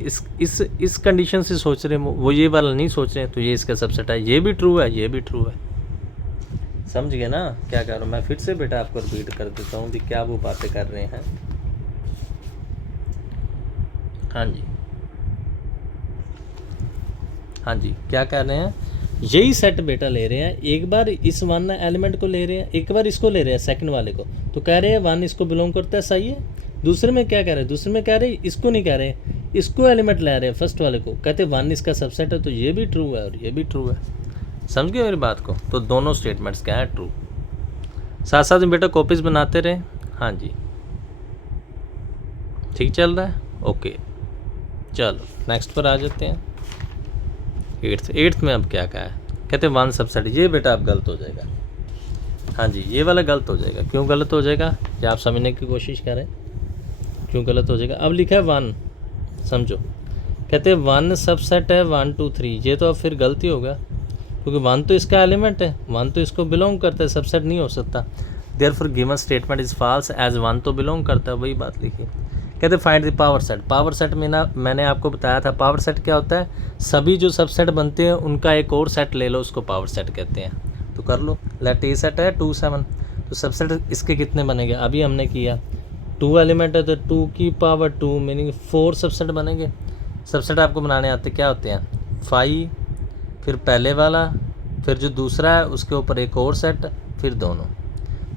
इस कंडीशन से सोच रहे हैं वो, ये वाला नहीं सोच रहे हैं, तो ये इसका सबसेट है, ये भी ट्रू है, ये भी ट्रू है। समझ गए ना क्या कर रहा हूँ? मैं फिर से बेटा आपको रिपीट कर देता हूँ कि क्या वो बातें कर रहे हैं। हाँ जी, हाँ जी, क्या कर रहे हैं, यही सेट बेटा ले रहे हैं, एक बार इस 1 एलिमेंट को ले रहे हैं, एक बार इसको ले रहे हैं, सेकंड वाले को, तो कह रहे हैं 1 इसको बिलोंग करता है, सही है। दूसरे में क्या कह रहे हैं, दूसरे में कह रहे हैं इसको नहीं कह रहे, इसको एलिमेंट ले रहे हैं, फर्स्ट वाले को, कहते 1 इसका सबसेट है, तो ये भी ट्रू है और ये भी ट्रू है। समझ गए मेरी बात को? तो दोनों स्टेटमेंट्स क्या है, ट्रू। साथ साथ में बेटा कॉपीज बनाते रहे। हाँ जी, ठीक चल रहा है, ओके। चलो नेक्स्ट पर आ जाते हैं। 8th में अब क्या कहा है, कहते 1 सबसेट, ये बेटा अब गलत हो जाएगा। हाँ जी, ये वाला गलत हो जाएगा। क्यों गलत हो जाएगा, ये आप समझने की कोशिश करें, क्यों गलत हो जाएगा। अब लिखा है 1, समझो, कहते 1 सबसेट है 1 2 3, ये तो अब फिर गलती होगा, क्योंकि 1 तो इसका एलिमेंट है, 1 तो इसको बिलोंग करता है, सबसेट नहीं हो सकता। Therefore given statement is false as 1 तो बिलोंग करता है, वही बात लिखी। कहते find the power set. Power set में ना मैंने आपको बताया था, पावर सेट क्या होता है, सभी जो सबसेट बनते हैं उनका एक और सेट ले लो, उसको पावर सेट कहते हैं। तो कर लो, लेट ए सेट है 2 7, तो सबसेट इसके कितने बनेंगे, अभी हमने किया 2 एलिमेंट है तो 2 की पावर 2 मीनिंग 4 सबसेट बनेंगे। सबसेट आपको बनाने आते क्या होते हैं, 5, फिर पहले वाला, फिर जो दूसरा है उसके ऊपर एक और सेट, फिर दोनों।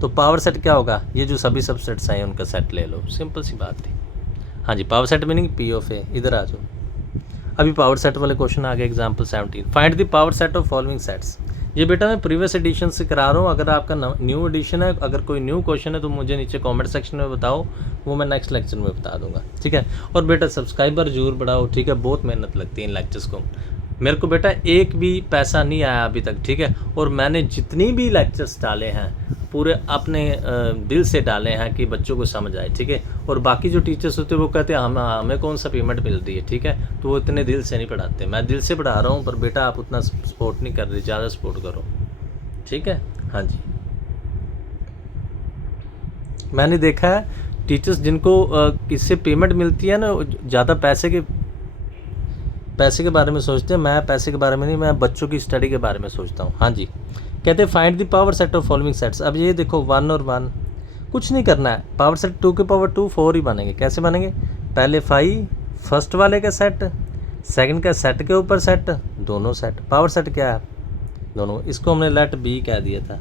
तो पावर सेट क्या होगा, ये जो सभी सबसेट्स हैं उनका सेट ले लो, सिंपल सी बात थी। हाँ जी, power set meaning P of A. इधर आ जाओ, अभी पावर सेट वाले क्वेश्चन आ गए। Example 17, find the power set of following sets. ये बेटा मैं प्रीवियस एडिशन से करा रहा हूँ। अगर आपका न्यू एडिशन है, अगर कोई न्यू क्वेश्चन है तो मुझे नीचे कमेंट सेक्शन में बताओ, वो मैं नेक्स्ट लेक्चर में बता दूंगा, ठीक है। और बेटा सब्सक्राइबर जरूर बढ़ाओ, ठीक है, बहुत मेहनत लगती है इन लेक्चर्स को। मेरे को बेटा एक भी पैसा नहीं आया अभी तक, ठीक है। और मैंने जितनी भी लेक्चर्स डाले हैं पूरे अपने दिल से डाले हैं कि बच्चों को समझ आए, ठीक है। और बाकी जो टीचर्स होते हैं वो कहते हैं हमें कौन सा पेमेंट मिल रही है, ठीक है, तो वो इतने दिल से नहीं पढ़ाते। मैं दिल से पढ़ा रहा हूँ, पर बेटा आप उतना सपोर्ट नहीं कर रहे, ज़्यादा सपोर्ट करो, ठीक है। हाँ जी, मैंने देखा है टीचर्स जिनको इससे पेमेंट मिलती है ना, ज़्यादा पैसे के बारे में सोचते हैं। मैं पैसे के बारे में नहीं, मैं बच्चों की स्टडी के बारे में सोचता हूँ। हाँ जी, कहते हैं find the power set of following sets. अब ये देखो 1 और 1 कुछ नहीं करना है, पावर सेट 2 की पावर 2 4 ही बनेंगे। कैसे बनेंगे? पहले 5 फर्स्ट वाले का सेट, सेकंड का सेट के ऊपर सेट, दोनों सेट। पावर सेट क्या है? दोनों। इसको हमने लेट बी कह दिया था,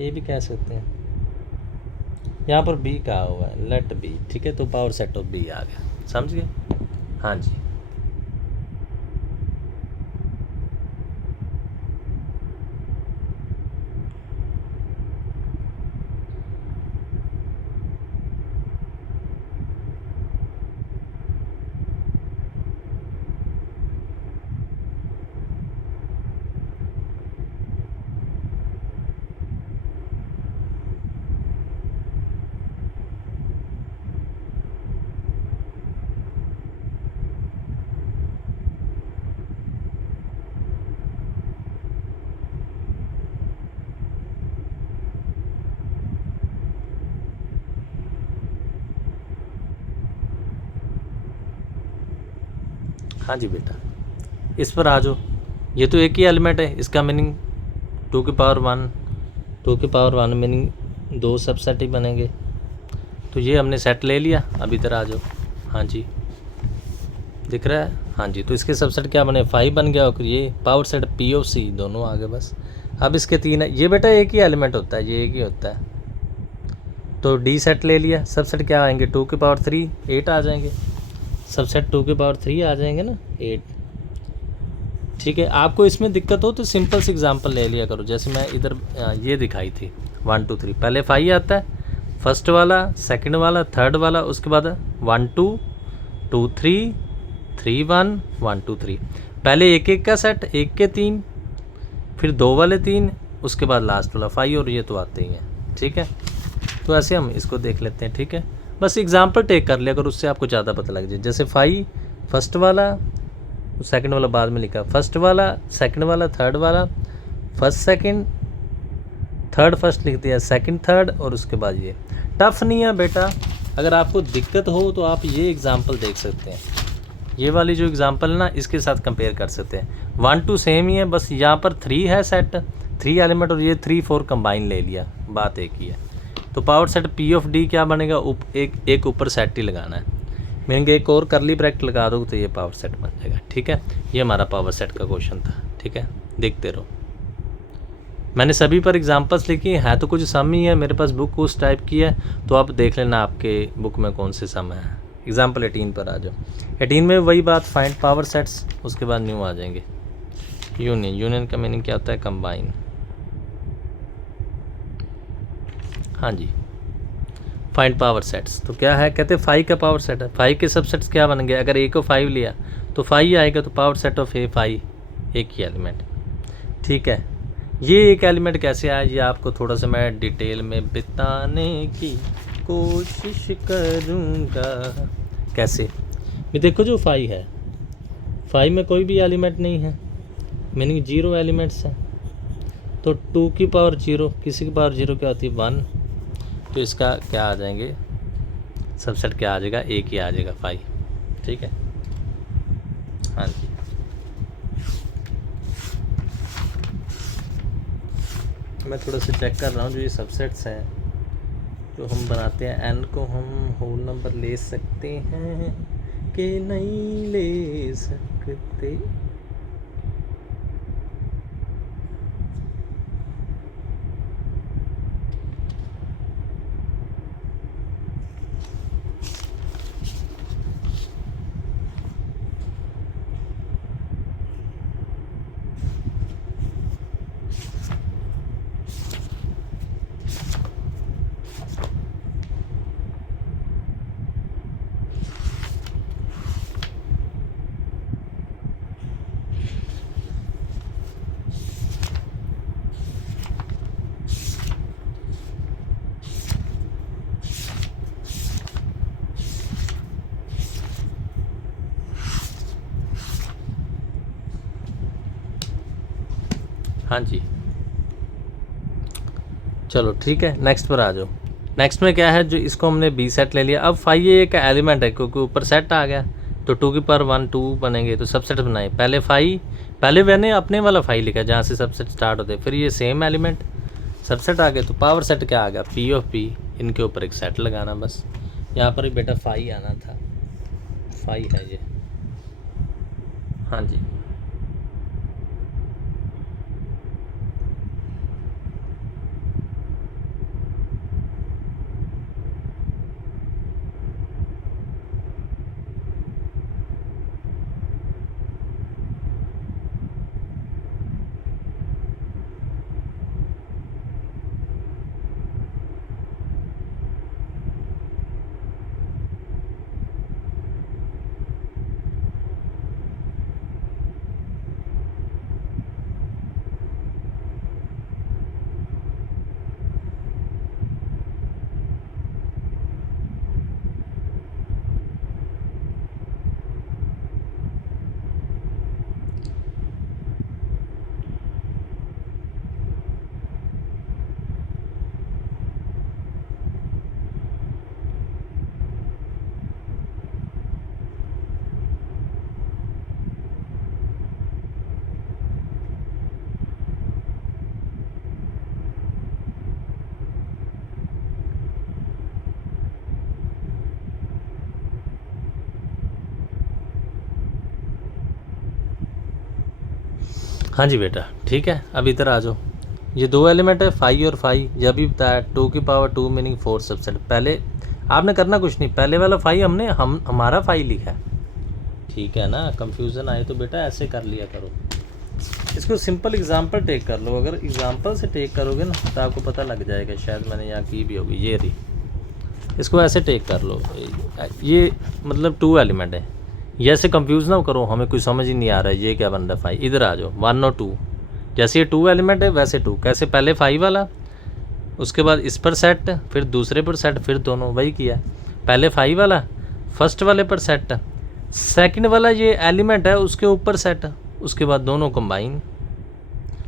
ये भी कह सकते हैं, यहाँ पर बी कहा हुआ है, लेट बी, ठीक है। तो पावर सेट ऑफ बी आ गया, समझ गए? हाँ जी, हाँ जी बेटा, इस पर आ जाओ। ये तो एक ही एलिमेंट है, इसका मीनिंग 2 की पावर 1, 2 की पावर 1 मीनिंग 2 सबसेट ही बनेंगे। तो ये हमने सेट ले लिया। अब इधर आ जाओ। हाँ जी, दिख रहा है? हाँ जी, तो इसके सबसेट क्या बने? 5 बन गया, और ये पावर सेट पी ऑफ सी, दोनों आ गए बस। अब इसके 3 है। ये बेटा एक ही एलिमेंट होता है, ये एक ही होता है। तो डी सेट ले लिया। सबसेट क्या आएंगे? 2 की पावर 3 8 आ जाएंगे। सबसेट 2 की पावर 3 आ जाएंगे ना, 8, ठीक है। आपको इसमें दिक्कत हो तो सिंपल सी एग्जांपल ले लिया करो, जैसे मैं इधर ये दिखाई थी 1 2 3। पहले 5 आता है, फर्स्ट वाला, सेकंड वाला, थर्ड वाला, उसके बाद 1 2 2 3 3 1 1 2 3। पहले एक एक का सेट, एक के 3, फिर 2 वाले 3, उसके बाद लास्ट वाला 5, और ये तो आते ही हैं, ठीक है। तो ऐसे हम इसको देख लेते हैं, ठीक है। बस एग्जांपल टेक कर लिया, अगर उससे आपको ज़्यादा पता लग जाए। जैसे 5 फर्स्ट वाला, सेकंड वाला बाद में लिखा, फर्स्ट वाला, सेकंड वाला, थर्ड वाला, फर्स्ट सेकंड, थर्ड फर्स्ट लिख दिया, सेकंड थर्ड, और उसके बाद ये। टफ नहीं है बेटा, अगर आपको दिक्कत हो तो आप ये एग्जांपल देख सकते हैं। ये वाली जो एग्जांपल है ना, इसके साथ कंपेयर कर सकते हैं। 1 2 सेम ही है, बस यहाँ पर 3 है सेट, 3 एलिमेंट, और ये 3 4 कंबाइन ले लिया, बात एक ही है। तो power set P of D क्या बनेगा? एक ऊपर सेट ही लगाना है, मीनिंग एक और करली ब्रैकेट लगा दो तो ये पावर सेट बन जाएगा, ठीक है। ये हमारा पावर सेट का क्वेश्चन था, ठीक है। देखते रहो, मैंने सभी पर एग्जांपल्स लिखी हैं, तो कुछ सम ही है। मेरे पास बुक उस टाइप की है, तो आप देख लेना आपके बुक में कौन से सम है। एग्जाम्पल 18 पर आ जाओ। 18 में वही बात, फाइंड पावर सेट्स, उसके बाद न्यू आ जाएंगे। यूनियन, यूनियन का मीनिंग क्या होता है? कंबाइन। हाँ जी, फाइंड पावर सेट्स तो क्या है? कहते हैं 5 का पावर सेट है। 5 के सबसेट्स क्या बनेंगे? अगर ए को 5 लिया तो 5 आएगा, तो पावर सेट ऑफ ए 5, एक ही एलिमेंट, ठीक है। ये एक एलिमेंट कैसे आया, ये आपको थोड़ा सा मैं डिटेल में बताने की कोशिश करूँगा। कैसे? ये देखो, जो 5 है, 5 में कोई भी एलिमेंट नहीं है, मीनिंग 0 एलिमेंट्स हैं। तो 2 की पावर 0, किसी की पावर 0 क्या होती है? 1। तो इसका क्या आ जाएंगे? सबसेट क्या आ जाएगा? एक ही आ जाएगा, 5, ठीक है। हाँ जी, मैं थोड़ा सा चेक कर रहा हूँ। जो ये सबसेट्स हैं जो हम बनाते हैं, n को हम होल नंबर ले सकते हैं कि नहीं ले सकते? हाँ जी, चलो ठीक है, नेक्स्ट पर आ जाओ। नेक्स्ट में क्या है, जो इसको हमने बी सेट ले लिया। अब फाई ये एक एलिमेंट है क्योंकि ऊपर सेट आ गया, तो 2 की पावर 1 2 बनेंगे, तो सबसेट बनाए। पहले मैंने अपने वाला फाई लिखा जहाँ से सबसेट स्टार्ट होते, फिर ये सेम एलिमेंट सबसेट आ गए, तो पावर सेट क्या आ गया, पी ऑफ पी, इनके ऊपर एक सेट लगाना बस। यहाँ पर बेटा फाई आना था, फाई है ये, हाँ जी। हाँ जी बेटा, ठीक है, अब इधर आ जाओ। ये दो एलिमेंट है फाई और फाई, जब भी बताया 2 की पावर 2 मीनिंग 4 सबसेट। पहले आपने करना कुछ नहीं, पहले वाला फाई हमारा फाई लिखा है, ठीक है ना। कंफ्यूजन आए तो बेटा ऐसे कर लिया करो। इसको सिंपल एग्जांपल टेक कर लो, अगर एग्जांपल से टेक करोगे ना तो आपको पता लग जाएगा, शायद मैंने यहाँ की भी होगी, ये रही। इसको ऐसे टेक कर लो, ये मतलब 2 एलिमेंट है, ये ऐसे कंफ्यूज ना करो, हमें कुछ समझ ही नहीं आ रहा है ये क्या बन रहा है फाई। इधर आ जाओ, 1 और 2, जैसे ये 2 एलिमेंट है वैसे 2, कैसे, पहले फाई वाला, उसके बाद इस पर सेट, फिर दूसरे पर सेट, फिर दोनों वही किया। पहले फाई वाला फर्स्ट वाले पर सेट, सेकंड वाला ये एलिमेंट है उसके ऊपर सेट, उसके बाद दोनों कंबाइन।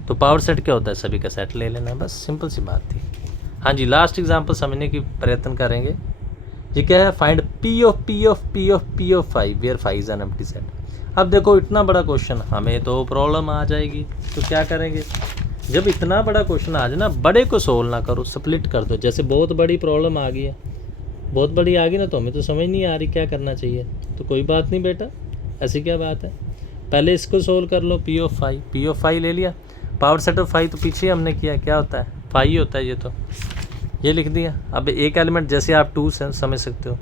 तो पावर सेट क्या होता है, सभी का सेट ले लेना, बस सिंपल सी बात थी। हाँ जी, लास्ट एग्जांपल समझने की प्रयत्न करेंगे। ये क्या है, find P of P of P of P of five where five is an empty set. अब देखो इतना बड़ा क्वेश्चन, हमें तो प्रॉब्लम आ जाएगी, तो क्या करेंगे, जब इतना बड़ा क्वेश्चन आ जाए ना, बड़े को सोल्व ना करो, स्प्लिट कर दो। जैसे बहुत बड़ी प्रॉब्लम आ गई है, बहुत बड़ी आ गई ना, तो हमें तो समझ नहीं आ रही क्या करना चाहिए, तो कोई बात नहीं बेटा, ऐसी क्या बात है, पहले इसको सोल्व कर लो। पी ऑफ फाइव ले लिया, पावर सेट ऑफ फाइव तो पीछे हमने किया, क्या होता है, फाइव होता है, ये तो ये लिख दिया। अब एक एलिमेंट जैसे आप 2 समझ सकते हो,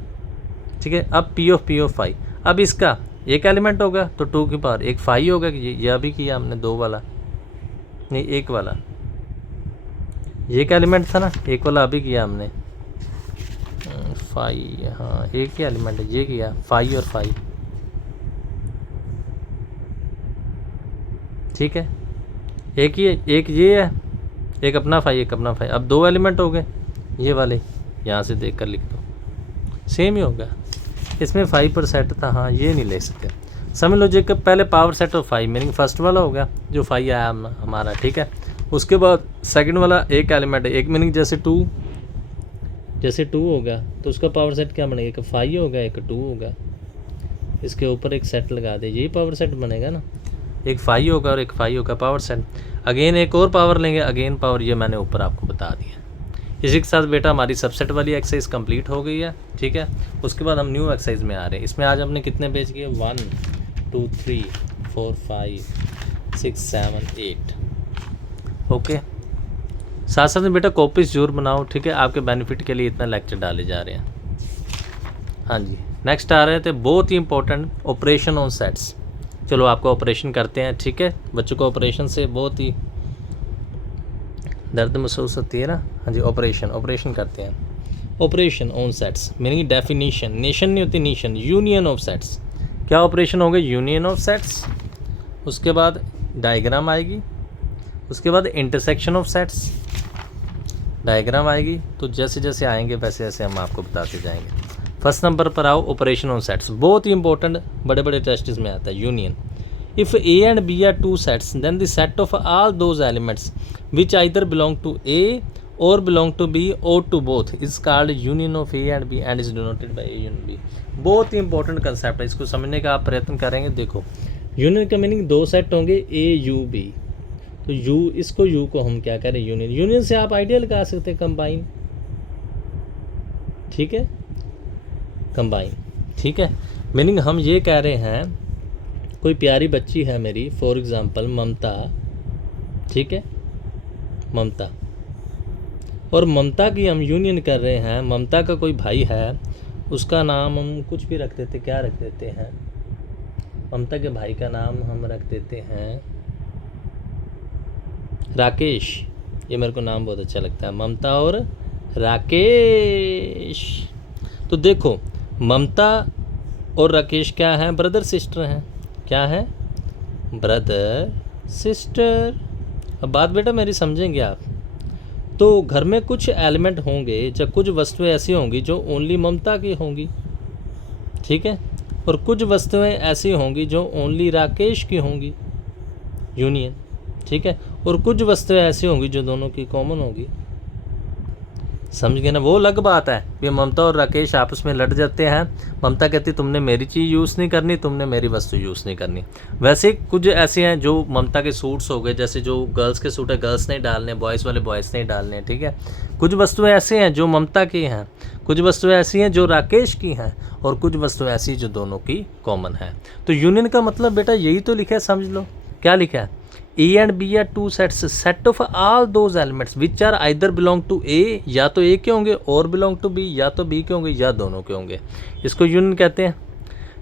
ठीक है। अब पी ऑफ फाइव, अब इसका एक एलिमेंट होगा तो 2 की पावर एक फाइव होगा, ये अभी किया हमने 2 वाला, नहीं 1 वाला, ये एक एलिमेंट था ना, 1 वाला अभी किया हमने, फाइव, हाँ एक ही एलिमेंट है, ये किया 5 और 5, ठीक है। एक ही, एक ये है, एक अपना 5 एक अपना 5, अब 2 एलिमेंट हो गए, ये वाले यहाँ से देख कर लिख दो, सेम ही होगा। इसमें 5 पर सेट था, हाँ ये नहीं ले सकते, समझ लो। जो पहले power set of 5 meaning first वाला हो गया जो 5 आया हमारा, ठीक है। उसके बाद सेकंड वाला एक एलिमेंट है, एक मीनिंग जैसे 2 हो गया तो उसका पावर सेट क्या बनेगा, एक 5 होगा एक 2 होगा, इसके ऊपर एक सेट लगा दे, यही पावर सेट बनेगा ना, एक 5 होगा और एक 5 होगा पावर सेट। अगेन एक और पावर लेंगे, अगेन पावर, ये मैंने ऊपर आपको बता दिया। इसी के साथ बेटा हमारी सबसेट वाली एक्सरसाइज कंप्लीट हो गई है, ठीक है। उसके बाद हम न्यू एक्सरसाइज में आ रहे हैं। इसमें आज हमने कितने पेज किए, 1 2 3 4 5 6 7 8, ओके। साथ साथ में बेटा कॉपीज जरूर बनाओ, ठीक है, आपके बेनिफिट के लिए इतना लेक्चर डाले जा रहे हैं। हाँ जी, नेक्स्ट आ रहे थे बहुत ही इंपॉर्टेंट, ऑपरेशन ऑन सेट्स। चलो आपको ऑपरेशन करते हैं, ठीक है। बच्चों को ऑपरेशन से बहुत ही दर्द महसूस होती है ना, हाँ जी, ऑपरेशन करते हैं। Operation on sets meaning definition, nation नहीं होती, नेशन, यूनियन ऑफ सेट्स। क्या ऑपरेशन होगा, यूनियन ऑफ सेट्स, उसके बाद डायग्राम आएगी, उसके बाद इंटरसेक्शन ऑफ सेट्स, डायग्राम आएगी। तो जैसे जैसे आएंगे वैसे वैसे हम आपको बताते जाएंगे। फर्स्ट नंबर पर आओ, ऑपरेशन ऑन सेट्स, बहुत ही इंपॉर्टेंट, बड़े बड़े टेस्ट में आता है। If A and B are two sets, then the set of all those elements which either belong to A or belong to B or to both is called union of A and B and is denoted by A union B. बहुत ही important concept है, इसको समझने का आप प्रयत्न करेंगे। देखो union का मीनिंग दो सेट होंगे A U B, तो U इसको U को हम क्या करें यूनियन। यूनियन से आप आइडिया लगा सकते हैं कंबाइन, ठीक है, कंबाइन, ठीक है। मीनिंग हम ये कह रहे हैं कोई प्यारी बच्ची है मेरी, फॉर एग्ज़ाम्पल ममता, ठीक है, ममता, और ममता की हम यूनियन कर रहे हैं। ममता का कोई भाई है, उसका नाम हम कुछ भी रख देते, क्या रख देते हैं, ममता के भाई का नाम हम रख देते हैं राकेश। ये मेरे को नाम बहुत अच्छा लगता है, ममता और राकेश। तो देखो ममता और राकेश क्या हैं, ब्रदर सिस्टर हैं। क्या है, ब्रदर सिस्टर। अब बात बेटा मेरी समझेंगे आप। तो घर में कुछ एलिमेंट होंगे, जब कुछ वस्तुएं ऐसी होंगी जो ओनली ममता की होंगी, ठीक है, और कुछ वस्तुएं ऐसी होंगी जो ओनली राकेश की होंगी, यूनियन, ठीक है, और कुछ वस्तुएं ऐसी होंगी जो दोनों की कॉमन होगी। समझ गए ना, वो अलग बात है कि ममता और राकेश आपस में लड़ जाते हैं। ममता कहती तुमने मेरी चीज़ यूज़ नहीं करनी, तुमने मेरी वस्तु यूज़ नहीं करनी। वैसे कुछ ऐसे हैं जो ममता के सूट्स हो गए, जैसे जो गर्ल्स के सूट है गर्ल्स नहीं डालने, बॉयज़ वाले बॉयज़ नहीं डालने, ठीक है। कुछ वस्तुएं ऐसे हैं जो ममता की हैं, कुछ वस्तुएं ऐसी हैं जो राकेश की हैं, और कुछ वस्तुएं ऐसी जो दोनों की कॉमन है। तो यूनियन का मतलब बेटा यही तो लिखा है, समझ लो क्या लिखा है। A and B are two sets, set of all those elements which are either belong to A, या तो A के होंगे, और belong to B, या तो B के होंगे, या दोनों के होंगे, इसको यूनियन कहते हैं।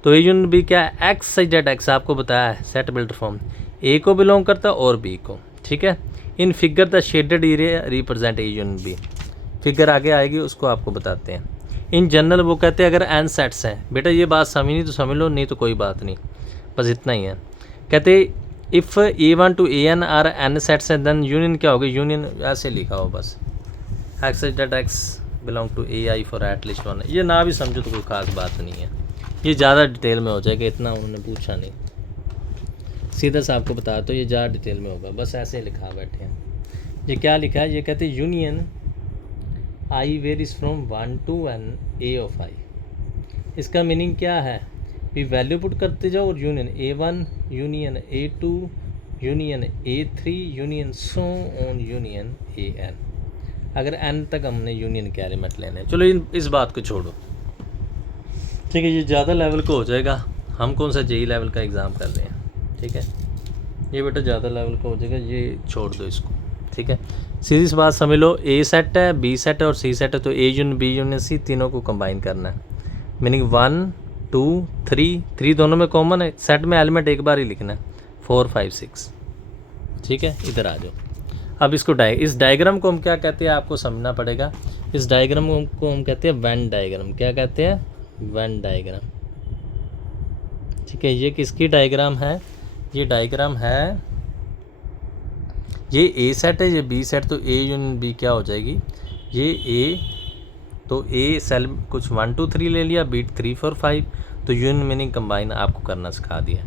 तो A यूनियन B क्या है, X सच डेट X आपको बताया है, सेट बिल्डर फॉर्म A को बिलोंग करता है और B को, ठीक है। In figure the shaded area represent A union B, figure आगे आएगी उसको आपको बताते हैं। इन जनरल वो कहते हैं अगर n सेट्स हैं, बेटा ये बात समझनी तो समझ लो, नहीं तो कोई बात नहीं, बस इतना ही है। कहते if A1 to AN are n sets हैं, देन यूनियन क्या होगी, यूनियन ऐसे लिखा हो बस, x that x belong to AI for at least one. ये ना भी समझो तो कोई खास बात नहीं है, ये ज़्यादा डिटेल में हो जाएगा, इतना उन्होंने पूछा नहीं, सीधा सा आपको बता तो ये ज़्यादा डिटेल में होगा, बस ऐसे लिखा बैठे हैं। ये क्या लिखा है, ये कहते हैं union I varies from 1 to n A of I। इसका मीनिंग क्या है, भी वैल्यू पुट करते जाओ और union A1 union A2 union A3 union so on union AN। अगर n तक हमने यूनियन के एलिमेंट लेने, चलो इस बात को छोड़ो, ठीक है, ये ज़्यादा लेवल का हो जाएगा। हम कौन सा JEE लेवल का एग्ज़ाम कर रहे हैं, ठीक है, ये बेटा ज़्यादा लेवल का हो जाएगा, ये छोड़ दो इसको, ठीक है। सीधी सी बात समझ लो, A सेट है, B सेट है और C सेट है, तो A union B union C तीनों को कंबाइन करना है। मीनिंग 1 2 3 दोनों में कॉमन है, सेट में एलिमेंट एक बार ही लिखना है, 4 5 6, ठीक है। इधर आ जाओ, अब इसको इस डायग्राम को हम क्या कहते हैं आपको समझना पड़ेगा। इस डायग्राम को हम कहते हैं वेन डायग्राम। क्या कहते हैं, वेन डायग्राम, ठीक है। ये किसकी डायग्राम है, ये डायग्राम है, ये A सेट है, ये B सेट, तो A यूनियन B क्या हो जाएगी, ये A, तो A सेल कुछ 1 2 3 ले लिया, B 3 4 5, तो यूनियन मीनिंग कंबाइन आपको करना सिखा दिया।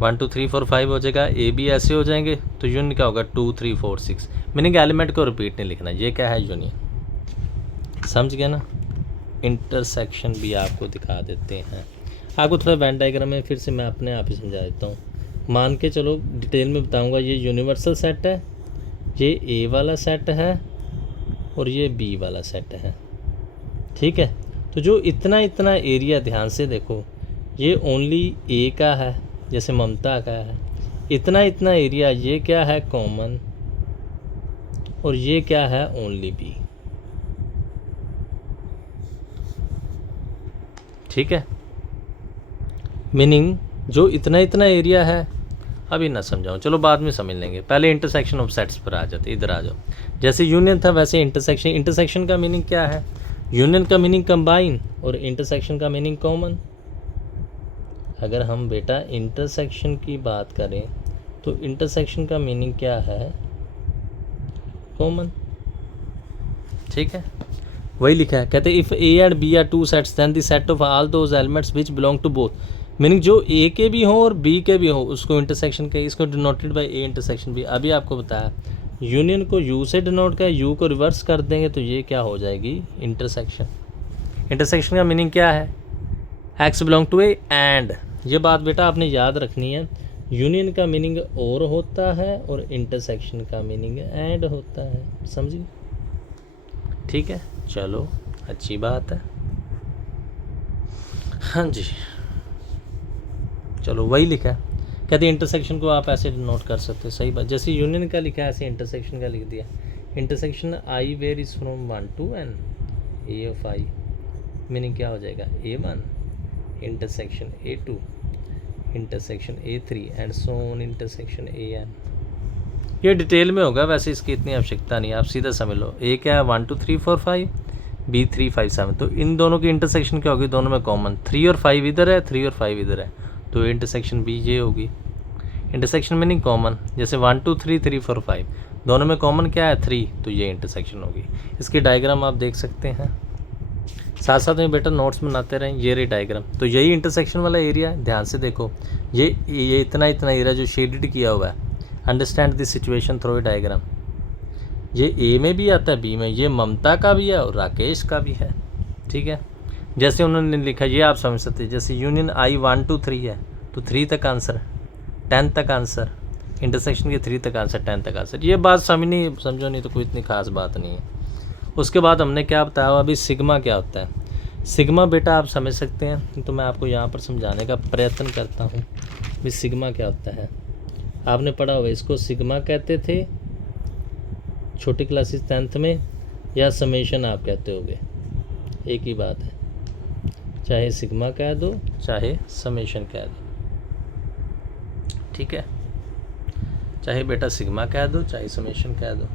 1 2 3 4 5 हो जाएगा, A B ऐसे हो जाएंगे, तो यूनियन क्या होगा 2 3 4 6, मीनिंग एलिमेंट को रिपीट नहीं लिखना। ये क्या है, यूनियन, समझ गया ना। इंटरसेक्शन भी आपको दिखा देते हैं, आपको थोड़ा वेन डायग्राम में फिर से मैं अपने आप ही समझा देता हूँ, मान के चलो डिटेल में बताऊँगा। ये यूनिवर्सल सेट है, ये A वाला सेट है और ये B वाला सेट है, ठीक है। तो जो इतना एरिया ध्यान से देखो, ये ओनली A का है, जैसे ममता का है, इतना एरिया ये क्या है कॉमन, और ये क्या है ओनली B, ठीक है। मीनिंग जो इतना एरिया है, अभी ना समझाऊँ, चलो बाद में समझ लेंगे, पहले इंटरसेक्शन ऑफ सेट्स पर आ जाते। इधर आ जाओ, जैसे यूनियन था वैसे इंटरसेक्शन का मीनिंग क्या है, यूनियन का मीनिंग कंबाइन और इंटरसेक्शन का मीनिंग कॉमन। अगर हम बेटा इंटरसेक्शन की बात करें तो इंटरसेक्शन का मीनिंग क्या है, कॉमन, ठीक है, वही लिखा है। कहते if A and B are two sets then the set of all those elements which belong to both, meaning जो ए के भी हो और बी के भी हो उसको इंटरसेक्शन कहे, इसको denoted by A intersection B. अभी आपको बताया यूनियन को यू से डिनोट किया, यू को रिवर्स कर देंगे तो ये क्या हो जाएगी, इंटरसेक्शन। इंटरसेक्शन का मीनिंग क्या है, x belong to A and. ये बात बेटा आपने याद रखनी है, यूनियन का मीनिंग और होता है और इंटरसेक्शन का मीनिंग एंड होता है, समझिए, ठीक है। चलो अच्छी बात है, हाँ जी। चलो वही लिखा है, कहते हैं इंटरसेक्शन को आप ऐसे नोट कर सकते हो, सही बात। जैसे यूनियन का लिखा है ऐसे इंटरसेक्शन का लिख दिया। Intersection i where is from 1 to n, A of i, meaning क्या हो जाएगा, A1 intersection A2 intersection A3 and so on intersection AN। ये डिटेल में होगा, वैसे इसकी इतनी आवश्यकता नहीं है, आप सीधा समझ लो। ए क्या है 1 2 3 4 5, B 3 5 7, तो इन दोनों की इंटरसेक्शन क्या होगी, दोनों में कॉमन 3 और 5 इधर है, 3 और 5 इधर है, तो इंटरसेक्शन B ये होगी। इंटरसेक्शन मीनिंग कॉमन, जैसे 1 2 3 3 4 5, दोनों में कॉमन क्या है 3, तो ये इंटरसेक्शन होगी। इसकी डायग्राम आप देख सकते हैं, साथ साथ में बेटा नोट्स बनाते रहें। ये रही डायग्राम, तो यही इंटरसेक्शन वाला एरिया, ध्यान से देखो, ये इतना एरिया जो शेडेड किया हुआ है। Understand this situation through a diagram. ये ए में भी आता है, बी में, ये ममता का भी है और राकेश का भी है, ठीक है। जैसे उन्होंने लिखा, ये आप समझ सकते हैं, जैसे यूनियन आई 1 2 3 है तो 3 तक आंसर, 10 तक आंसर, इंटरसेक्शन के 3 तक आंसर, 10 तक आंसर। ये बात समझो नहीं तो कोई इतनी खास बात नहीं है। उसके बाद हमने क्या बताया, अभी सिग्मा क्या होता है। सिग्मा बेटा आप समझ सकते हैं, तो मैं आपको यहाँ पर समझाने का प्रयत्न करता हूँ। भी सिग्मा क्या होता है, आपने पढ़ा हुआ, इसको सिग्मा कहते थे छोटी क्लासेस 10th में, या समेशन आप कहते होगे, एक ही बात है, चाहे सिग्मा कह दो चाहे समेशन कह दो, ठीक है। चाहे बेटा सिग्मा कह दो चाहे समेशन कह दो।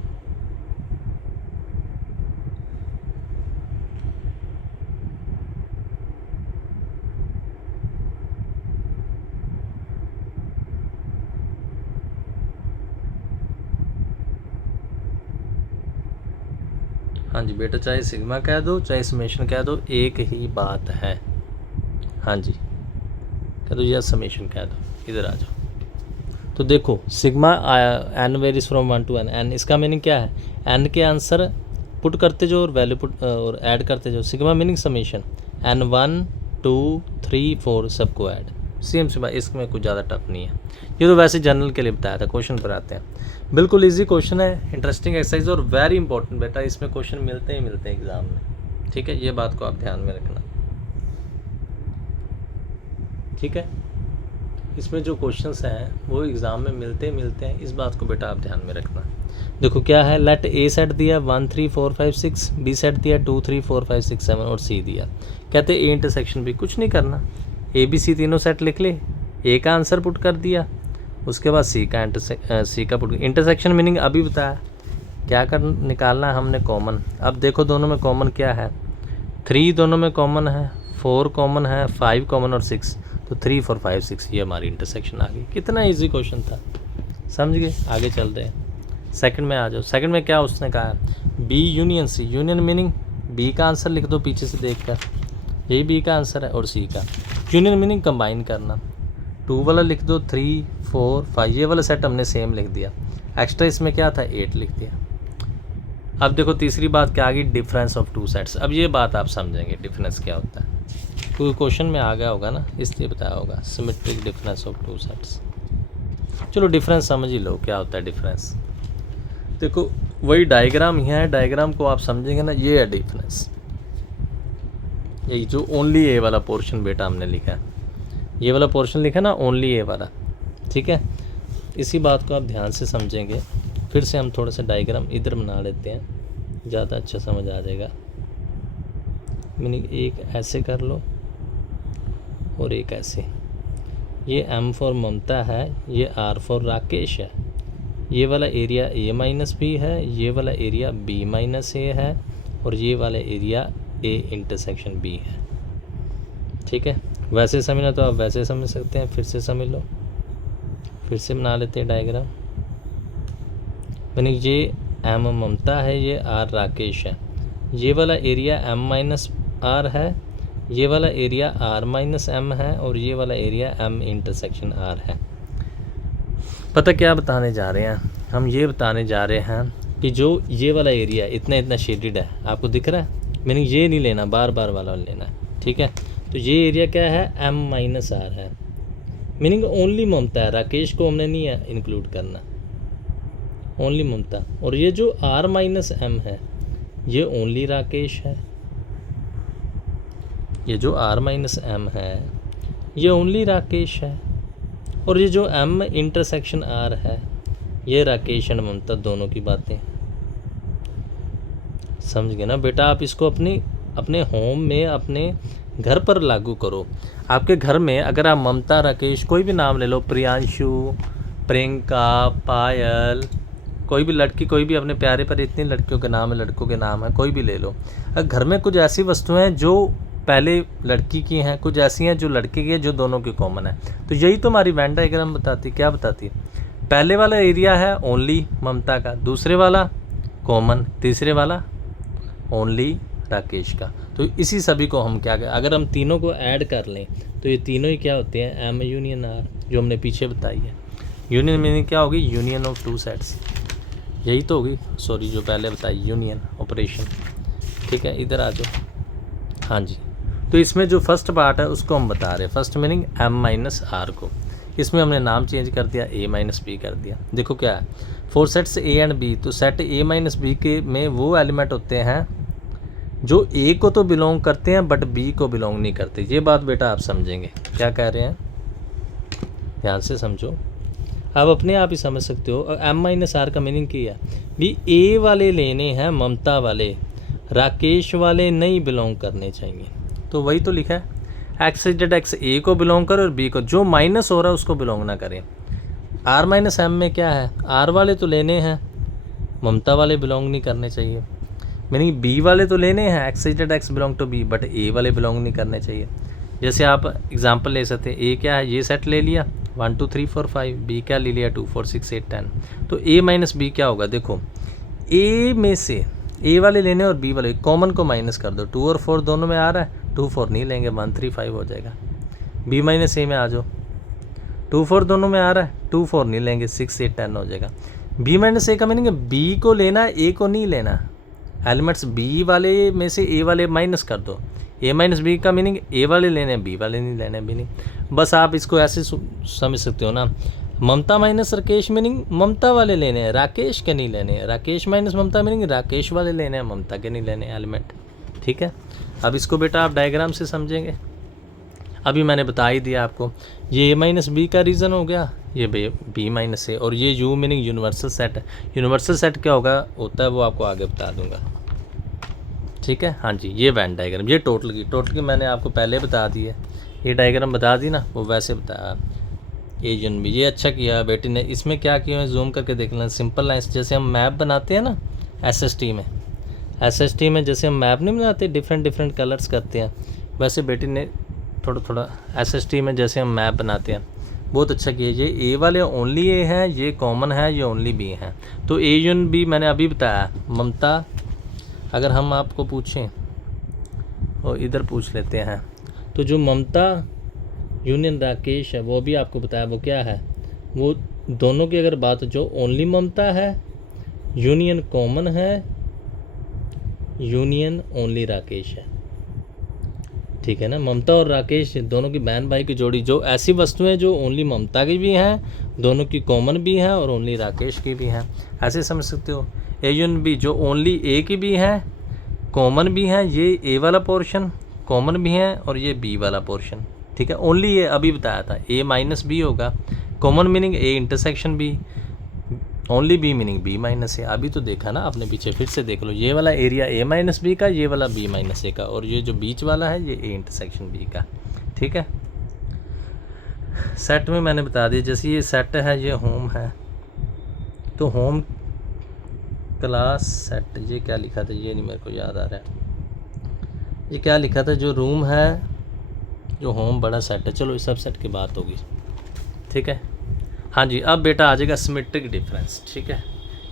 हाँ जी बेटा, चाहे सिग्मा कह दो चाहे समेशन कह दो, एक ही बात है। हाँ जी कह दो या समेशन कह दो, इधर आ जाओ। तो देखो sigma n varies from 1 to n, n इसका मीनिंग क्या है, एन के आंसर पुट करते जाओ और वैल्यू पुट और ऐड करते जाओ। सिग्मा मीनिंग समेशन, एन 1 2 3 4 सबको ऐड, सेम से, इसमें कुछ ज़्यादा टफ नहीं है। ये तो वैसे जनरल के लिए बताया था, क्वेश्चन पर आते हैं। बिल्कुल इजी क्वेश्चन है, इंटरेस्टिंग एक्सरसाइज और वेरी इंपॉर्टेंट बेटा, इसमें क्वेश्चन मिलते ही मिलते हैं एग्जाम में, ठीक है। ये बात को आप ध्यान में रखना, ठीक है। इसमें जो क्वेश्चंस हैं वो एग्ज़ाम में मिलते हैं, इस बात को बेटा आप ध्यान में रखना। देखो क्या है, लेट ए सेट दिया 1 3 4 5 6, बी सेट दिया 2 3 4 5 6 7 और सी दिया। कहते ए इंटरसेक्शन भी, कुछ नहीं करना, ए बी सी तीनों सेट लिख ले, ए का आंसर पुट कर दिया, उसके बाद सी का पुट। इंटरसेक्शन मीनिंग अभी बताया, क्या कर निकालना है हमने, कॉमन। अब देखो दोनों में कॉमन क्या है, 3 दोनों में कॉमन है, 4 कॉमन है, 5 कॉमन और 6, तो 3 4 5 6 ये हमारी इंटरसेक्शन आ गई। कितना इजी क्वेश्चन था, समझ गए। आगे चल रहे हैं, सेकंड में आ जाओ। सेकंड में क्या उसने कहा है, B union C. Union meaning B का आंसर लिख दो पीछे से देख कर, यही बी का आंसर है, और सी का। यूनियन मीनिंग कंबाइन करना, 2 वाला लिख दो 3 4 5, ये वाला सेट हमने सेम लिख दिया, एक्स्ट्रा इसमें क्या था 8 लिख दिया। अब देखो तीसरी बात क्या आ गई, डिफरेंस ऑफ 2 सेट्स। अब ये बात आप समझेंगे डिफरेंस क्या होता है, कोई क्वेश्चन में आ गया होगा ना, इसलिए बताया होगा, सिमेट्रिक डिफरेंस ऑफ 2 सेट्स। चलो डिफरेंस समझ ही लो क्या होता है डिफरेंस। देखो वही डायग्राम यहाँ है, डायग्राम को आप समझेंगे ना, ये है डिफरेंस। यही जो ओनली ए वाला पोर्शन बेटा हमने लिखा है, ये वाला पोर्शन लिखा ना ओनली ए वाला, ठीक है। इसी बात को आप ध्यान से समझेंगे। फिर से हम थोड़ा सा डायग्राम इधर बना लेते हैं, ज़्यादा अच्छा समझ आ जाएगा। मीनिंग एक ऐसे कर लो और एक ऐसे, ये M फॉर ममता है, ये R फॉर राकेश है, ये वाला एरिया A-B है, ये वाला एरिया B-A है, और ये वाला एरिया A इंटरसेक्शन B है, ठीक है। वैसे समझना तो आप वैसे समझ सकते हैं, फिर से समझ लो, फिर से बना लेते हैं डायग्राम। यानी ये M ममता है, ये R राकेश है, ये वाला एरिया M-R है, ये वाला एरिया आर माइनस एम है और ये वाला एरिया एम इंटरसेक्शन आर है। पता क्या बताने जा रहे हैं हम? ये बताने जा रहे हैं कि जो ये वाला एरिया इतना इतना शेडेड है, आपको दिख रहा है, मीनिंग ये नहीं लेना, बार बार वाला लेना है, ठीक है। तो ये एरिया क्या है? एम माइनस आर है, मीनिंग ओनली ममता है, राकेश को हमने नहीं इंक्लूड करना, ओनली ममता। और ये जो आर माइनस एम है ये ओनली राकेश है, ये जो आर माइनस एम है ये ओनली राकेश है, और ये जो एम इंटरसेक्शन आर है ये राकेश एंड ममता दोनों की बातें। समझ गए ना बेटा? आप इसको अपने होम में, अपने घर पर लागू करो। आपके घर में अगर आप ममता, राकेश, कोई भी नाम ले लो, प्रियांशु, प्रियंका, पायल, कोई भी लड़की, कोई भी अपने प्यारे पर, इतनी लड़कियों के नाम है, लड़कों के नाम है, कोई भी ले लो। अगर घर में कुछ ऐसी वस्तुएं हैं जो पहले लड़की की हैं, कुछ ऐसी हैं जो लड़के की है, जो दोनों की कॉमन है, तो यही तो हमारी वेन डायग्राम बताती। क्या बताती? पहले वाला एरिया है ओनली ममता का, दूसरे वाला कॉमन, तीसरे वाला ओनली राकेश का। तो इसी सभी को हम क्या, अगर हम तीनों को ऐड कर लें तो ये तीनों ही क्या होते हैं? एम यूनियन आर, जो हमने पीछे बताई है। यूनियन मीनिंग क्या होगी? यूनियन ऑफ टू सेट्स, यही तो होगी, सॉरी जो पहले बताई, यूनियन ऑपरेशन, ठीक है। इधर आ जाओ, हाँ जी। तो इसमें जो फर्स्ट पार्ट है उसको हम बता रहे हैं, first meaning M minus R को, इसमें हमने नाम चेंज कर दिया, ए माइनस बी कर दिया। देखो क्या है, 4 सेट्स ए एंड बी, तो सेट ए माइनस बी के में वो एलिमेंट होते हैं जो ए को तो बिलोंग करते हैं बट बी को बिलोंग नहीं करते। ये बात बेटा आप समझेंगे, क्या कह रहे हैं, ध्यान से समझो, आप अपने आप ही समझ सकते हो। एम माइनस आर का मीनिंग क्या है? भी ए वाले लेने हैं ममता वाले, राकेश वाले नहीं बिलोंग करने चाहिए। तो वही तो लिखा है, एक्स जेड एक्स ए को बिलोंग करे और बी को, जो माइनस हो रहा है उसको बिलोंग ना करें। आर माइनस एम में क्या है? आर वाले तो लेने हैं, ममता वाले बिलोंग नहीं करने चाहिए। मीनिंग बी वाले तो लेने हैं, X Z X belong to B, but A वाले बिलोंग नहीं करने चाहिए। जैसे आप एग्जांपल ले सकते हैं, ए क्या है? ये सेट ले लिया 1 2 3 4 5, बी क्या ले लिया 2 4 6 8 10, तो ए माइनस बी क्या होगा? देखो ए में से ए वाले लेने और बी वाले, कॉमन को माइनस कर दो, 2 और 4 दोनों में आ रहा है, 2 4 नहीं लेंगे, 1 3 5 हो जाएगा। बी माइनस ए में आ जाओ, 2 4 दोनों में आ रहा है, 2 4 नहीं लेंगे, 6 8 10 हो जाएगा। बी माइनस ए का मीनिंग बी को लेना, ए को नहीं लेना। एलिमेंट्स बी वाले में से ए वाले माइनस कर दो, ए माइनस बी का मीनिंग ए वाले लेने हैं, बी वाले नहीं लेने, मीनिंग बस आप इसको ऐसे समझ सकते हो ना। ममता माइनस राकेश मीनिंग ममता वाले लेने हैं, राकेश के नहीं लेने हैं। राकेश माइनस ममता मीनिंग राकेश वाले लेने हैं, ममता के नहीं लेने एलिमेंट, ठीक है। अब इसको बेटा आप डायग्राम से समझेंगे। अभी मैंने बता ही दिया आपको, ये ए माइनस बी का रीज़न हो गया, ये बी माइनस ए, और ये यू मीनिंग यूनिवर्सल सेट है। यूनिवर्सल सेट क्या होता है वो आपको आगे बता दूंगा, ठीक है। हाँ जी, ये वेन डायग्राम, ये टोटल की मैंने आपको पहले बता दी है, ये डायग्राम बता दी ना, वो वैसे बताया ए यून बी। ये अच्छा किया बेटी ने। इसमें क्या किया है, जूम करके देख लेना, सिंपल लाइन्स, जैसे हम मैप बनाते हैं ना एसएसटी में जैसे हम मैप नहीं बनाते, डिफरेंट कलर्स करते हैं, वैसे बेटी ने थोड़ा एसएसटी में जैसे हम मैप बनाते हैं, बहुत अच्छा किया। ये ए वाले ओनली ए हैं, ये कॉमन है, ये ओनली बी हैं। तो ए यून बी मैंने अभी बताया। ममता अगर हम आपको पूछें और इधर पूछ लेते हैं, तो जो ममता यूनियन राकेश है वो भी आपको बताया, वो क्या है, वो दोनों की अगर बात, जो ओनली ममता है, यूनियन कॉमन है, यूनियन ओनली राकेश है, ठीक है ना। ममता और राकेश दोनों की बहन भाई की जोड़ी, जो ऐसी वस्तुएं जो ओनली ममता की भी हैं, दोनों की कॉमन भी हैं और ओनली राकेश की भी हैं, ऐसे समझ सकते हो। ए यून बी जो ओनली ए की भी हैं, कॉमन भी हैं, ये ए वाला पोर्शन कॉमन भी हैं और ये बी वाला पोर्शन, ठीक है। ओनली ये अभी बताया था, ए माइनस बी होगा, common meaning A intersection B, only B meaning B minus A. अभी तो देखा ना आपने पीछे, फिर से देख लो, ये वाला एरिया ए माइनस बी का, ये वाला बी माइनस ए का, और ये जो बीच वाला है ये ए इंटरसेक्शन बी का, ठीक है। सेट में मैंने बता दिया, जैसे ये सेट है, ये होम है, तो होम क्लास सेट, ये क्या लिखा था, ये नहीं मेरे को याद आ रहा है, ये क्या लिखा था, जो रूम है, जो होम बड़ा सेट है, चलो इस सब सेट की बात होगी, ठीक है। हाँ जी, अब बेटा आ जाएगा सिमेट्रिक डिफरेंस, ठीक है।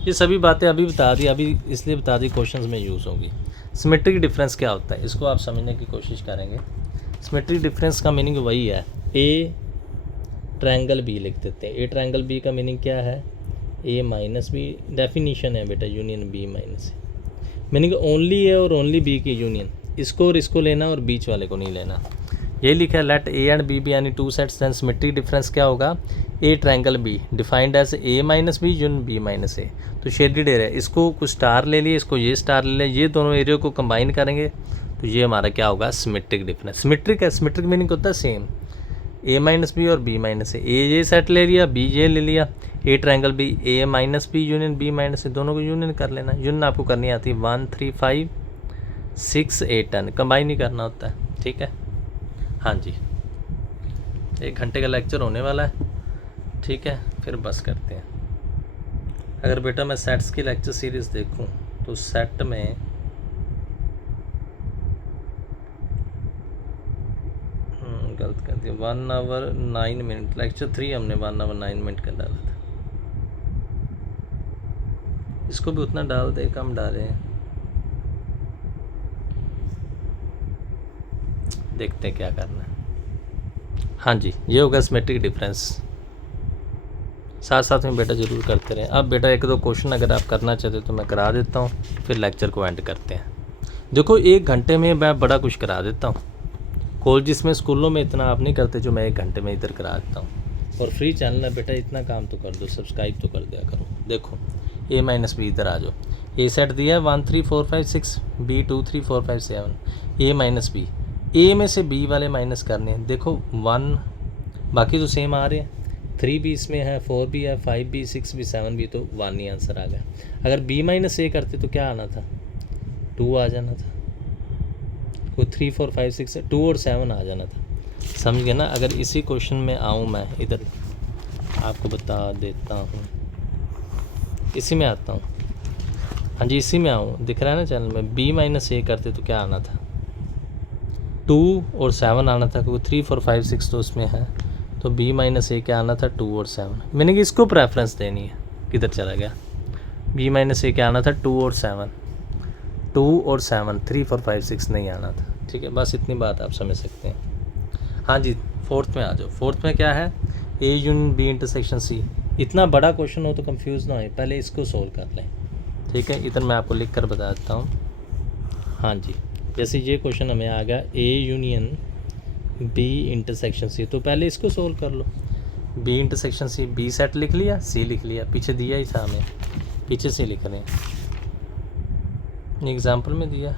ये सभी बातें अभी बता दी, अभी इसलिए बता दी क्वेश्चंस में यूज़ होंगी। सिमेट्रिक डिफरेंस क्या होता है, इसको आप समझने की कोशिश करेंगे। सिमेट्रिक डिफरेंस का मीनिंग वही है, ए ट्रायंगल बी लिख देते हैं। ए ट्रायंगल बी का मीनिंग क्या है, ए माइनस बी, डेफिनीशन है बेटा, यूनियन बी माइनस ए, मीनिंग ओनली ए और ओनली बी की यूनियन, इसको और इसको लेना और बीच वाले को नहीं लेना। ये लिखा है let A and B be यानी two sets, then symmetric difference क्या होगा, A triangle B defined as A minus B union B minus A. तो शेडेड एरिया, इसको कुछ स्टार ले लिए, इसको ये स्टार ले लिया, ये दोनों एरिया को कंबाइन करेंगे तो ये हमारा क्या होगा, सिमेट्रिक डिफरेंस। सिमेट्रिक है, सिमेट्रिक मीनिंग होता है सेम, ए माइनस बी और बी माइनस ए, ये सेट ले लिया, बी ये ले लिया, A triangle B A minus B union B minus A, दोनों को यूनियन कर लेना। यूनियन आपको करनी आती है 1 3 5 6 8 10, कंबाइन ही करना होता है, ठीक है। हाँ जी, 1 घंटे का लेक्चर होने वाला है, ठीक है, फिर बस करते हैं। अगर बेटा मैं सेट्स की लेक्चर सीरीज़ देखूं तो सेट में गलत कर दिया, 1 आवर 9 मिनट, लेक्चर 3 हमने 1 आवर 9 मिनट का डाला था, इसको भी उतना डाल दे, कम डाले हैं, देखते हैं क्या करना है। हाँ जी, ये होगा सिमेट्रिक डिफरेंस, साथ साथ में बेटा ज़रूर करते रहें। अब बेटा 1-2 क्वेश्चन अगर आप करना चाहते हो तो मैं करा देता हूँ, फिर लेक्चर को एंड करते हैं। देखो 1 घंटे में मैं बड़ा कुछ करा देता हूँ, कॉलेजिस में स्कूलों में इतना आप नहीं करते जो मैं 1 घंटे में इधर करा देता हूँ। और फ्री चैनल है बेटा, इतना काम तो कर दो, सब्सक्राइब तो कर दिया करो। देखो ए माइनस बी इधर आ जाओ, ए सेट दिया है 1 3 4 5 6, बी 2 3 4 5 7, ए माइनस बी, ए में से बी वाले माइनस करने हैं। देखो 1, बाकी तो सेम आ रहे हैं, 3 भी इसमें है, 4 भी है, 5 भी, 6 भी, 7 भी, तो 1 ही आंसर आ गया। अगर बी माइनस ए करते तो क्या आना था, 2 आ जाना था, कोई 3 4 5 6 2 और 7 आ जाना था, समझ गए ना। अगर इसी क्वेश्चन में आऊँ मैं, इधर आपको बता देता हूँ, इसी में आता हूँ, हाँ जी इसी में आऊँ, दिख रहा है ना चैनल में, बी माइनस ए करते तो क्या आना था, 2 और 7 आना था, क्योंकि 3 4 5 6 तो उसमें है, तो बी माइनस ए क्या आना था, 2 और 7। मैंने कि इसको प्रेफरेंस देनी है, किधर चला गया, बी माइनस ए क्या आना था, 2 और 7, 2 और 7, 3 4 5 6 नहीं आना था, ठीक है। बस इतनी बात आप समझ सकते हैं। हाँ जी, 4th में आ जाओ। 4th में क्या है, A union B intersection C. इतना बड़ा क्वेश्चन हो तो कंफ्यूज ना हो, पहले इसको सोल्व कर लें, ठीक है। इधर मैं आपको लिख कर बता देता हूँ। हाँ जी, जैसे ये क्वेश्चन हमें आ गया, A union B intersection C, तो पहले इसको सोल्व कर लो। B intersection C, B set लिख लिया, सी लिख लिया, पीछे दिया ही था हमें, पीछे से लिख रहे हैं, एग्जाम्पल में दिया,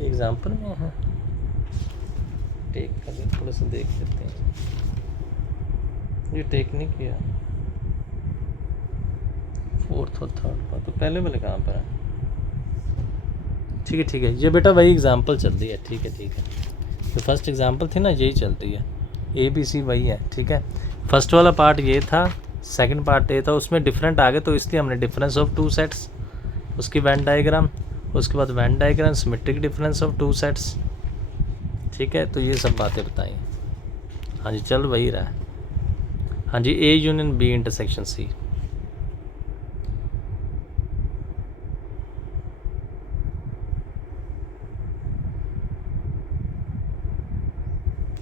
एग्जाम्पल में है, टेक कर थोड़ा सा देख लेते हैं, ये टेक नहीं किया, 4th और 3rd पर, तो पहले वाले कहाँ पर है, ठीक है ठीक है, ये बेटा वही एग्जाम्पल चल रही है, ठीक है ठीक है, जो फर्स्ट एग्जाम्पल थी ना यही चलती है, ए बी सी वही है, ठीक है। फर्स्ट वाला पार्ट ये था, सेकंड पार्ट ये था, उसमें डिफरेंट आ गए, तो इसलिए हमने डिफरेंस ऑफ 2 सेट्स, उसकी वेन डायग्राम, उसके बाद Venn diagram, symmetric difference of 2 sets, ठीक है। तो ये सब बातें बताई। हाँ जी, चल वही रहा है। हाँ जी, A union B intersection C,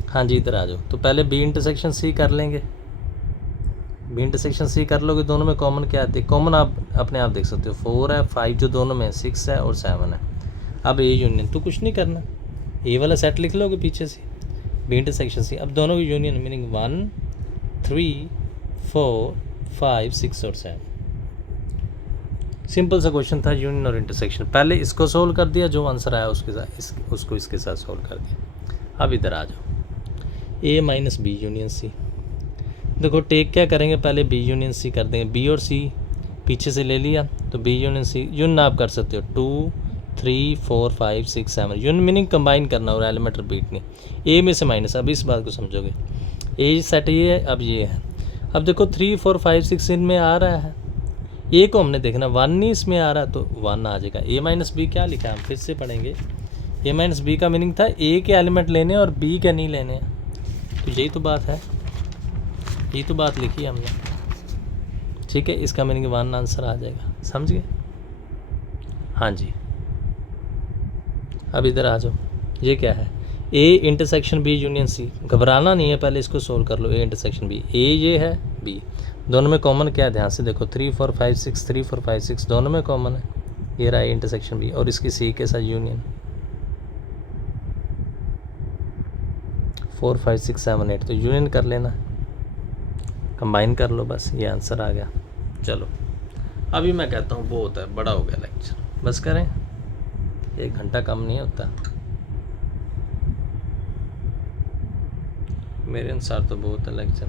हाँ जी इधर आ जाओ। तो पहले बी इंटरसेक्शन सी कर लेंगे, बी इंटरसेक्शन सी कर लोगे, दोनों में कॉमन क्या आती है, कॉमन आप अपने आप देख सकते हो, 4 है, 5 जो दोनों में, 6 है और 7 है। अब ए यूनियन, तो कुछ नहीं करना, ए वाला सेट लिख लोगे पीछे से, बी इंटरसेक्शन सी, अब दोनों की यूनियन, मीनिंग 1 3 4 5 6 और 7। सिंपल सा क्वेश्चन था, यूनियन और इंटरसेक्शन। पहले इसको सोल्व कर दिया, जो आंसर आया उसके साथ उसको इसके साथ सोल्व कर दिया। अब इधर आ जाओ, ए माइनस बी यूनियन सी। देखो टेक क्या करेंगे, पहले बी यूनियन सी कर देंगे, बी और सी पीछे से ले लिया, तो बी यूनियन सी, यूनियन आप कर सकते हो 2 3 4 5 6 7, यूनियन मीनिंग कंबाइन करना और एलिमेंट रिपीट नहीं, ए में से माइनस। अब इस बात को समझोगे, ए सेट ये है, अब ये है। अब देखो 3 4 5 6 इनमें आ रहा है, ए को हमने देखना, 1 नहीं इसमें आ रहा, तो 1 आ जाएगा। ए माइनस बी क्या लिखा है, हम फिर से पढ़ेंगे। ए माइनस बी का मीनिंग था ए के एलिमेंट लेने और बी के नहीं लेने, तो यही तो बात है, यही तो बात लिखी है हमने, ठीक है। इसका मीनिंग 1 आंसर आ जाएगा, समझ गए। हाँ जी, अब इधर आ जाओ, ये क्या है, A intersection B union C. घबराना नहीं है, पहले इसको सोल्व कर लो। ए इंटरसेक्शन बी, ए ये है, बी, दोनों में कॉमन क्या है, ध्यान से देखो, 3 4 5 6, 3 4 5 6 दोनों में कॉमन है, ये रहा ए इंटरसेक्शन बी, और इसकी सी के साथ यूनियन 4 5 6 7 8, तो यूनियन कर लेना, कंबाइन कर लो, बस ये आंसर आ गया। चलो अभी मैं कहता हूँ बहुत है, बड़ा हो गया लेक्चर, बस करें, 1 घंटा कम नहीं होता मेरे अनुसार, तो बहुत है लेक्चर।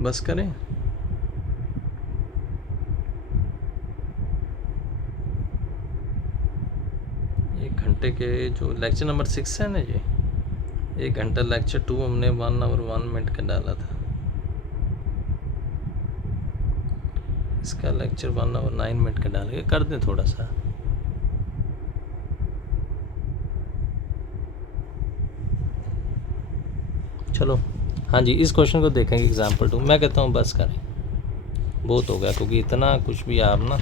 बस करें, एक घंटे के जो लेक्चर नंबर 6 है ना, ये 1 घंटा लेक्चर 2 हमने 1 आवर 1 मिनट का डाला था, इसका लेक्चर 1 आवर 9 मिनट का डाल के कर दें थोड़ा सा। चलो हाँ जी, इस क्वेश्चन को देखेंगे एग्जाम्पल 2। मैं कहता हूँ बस करें, बहुत हो गया, क्योंकि इतना कुछ भी आप ना,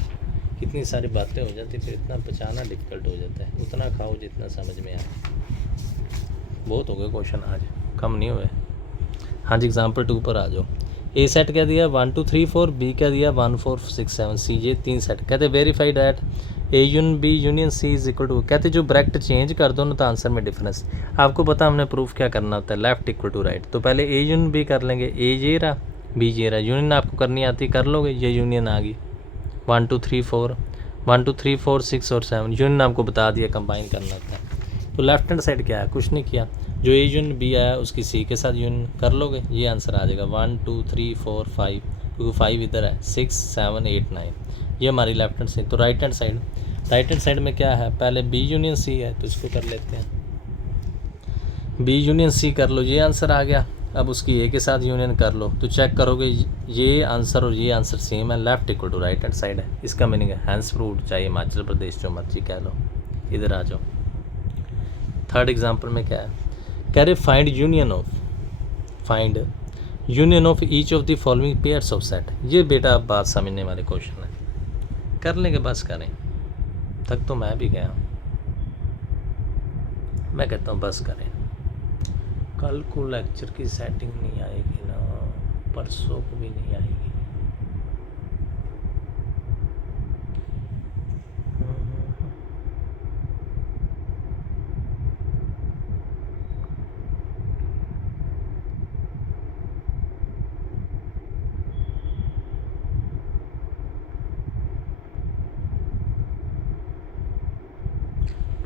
इतनी सारी बातें हो जाती, फिर इतना बचाना डिफ़िकल्ट हो जाता है, उतना खाओ जितना समझ में आए। बहुत हो गए क्वेश्चन आज, कम नहीं हुए। हाँ जी, एग्जाम्पल 2 पर आ जाओ। ए सेट क्या दिया 1 2 3 4, बी क्या दिया 1 4 6 7, सी, ये 3 सेट। कहते verify that A union B union C is equal to, कहते जो ब्रैकेट चेंज कर दो ना तो आंसर में डिफरेंस। आपको पता हमने प्रूफ क्या करना होता है, लेफ्ट इक्वल टू राइट। तो पहले ए यूनियन बी कर लेंगे, ए ये रहा, बी ये रहा, यूनियन आपको करनी आती कर लोगे, ये यूनियन आ गई 1 2 3 4, 1 2 3 4 6 और 7, यूनियन आपको बता दिया, कंबाइन करना होता है। तो लेफ्ट हैंड साइड क्या है, कुछ नहीं किया, जो ए यूनियन बी आया उसकी सी के साथ यूनियन कर लोगे, ये आंसर आ जाएगा 1 2 3 4 5, क्योंकि 5 इधर है, 6 7 8 9, ये हमारी लेफ्ट हैंड साइड। तो राइट हैंड साइड में क्या है, पहले बी यूनियन सी है, तो इसको कर लेते हैं, बी यूनियन सी कर लो, ये आंसर आ गया। अब उसकी ए के साथ यूनियन कर लो, तो चेक करोगे ये आंसर और ये आंसर सेम है, left equal to right hand side है। इसका मीनिंग है हैंस फ्रूट, चाहे हिमाचल प्रदेश जो मर्जी कह लो। इधर आ जाओ, थर्ड एग्जाम्पल में क्या है, कह रहे find union of each of the following pairs of set. ये बेटा अब बात समझने वाले क्वेश्चन है, कर लेंगे, बस करें, तक तो मैं भी गया हूँ। मैं कहता हूँ बस करें, कल को लेक्चर की सेटिंग नहीं आएगी ना, परसों को भी नहीं आएगी।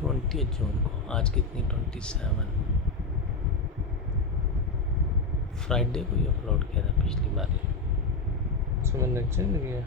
20 जून को, आज कितनी 27, फ्राइडे को ही अपलोड किया था पिछली बार, सुबह लेक्चर नहीं गया।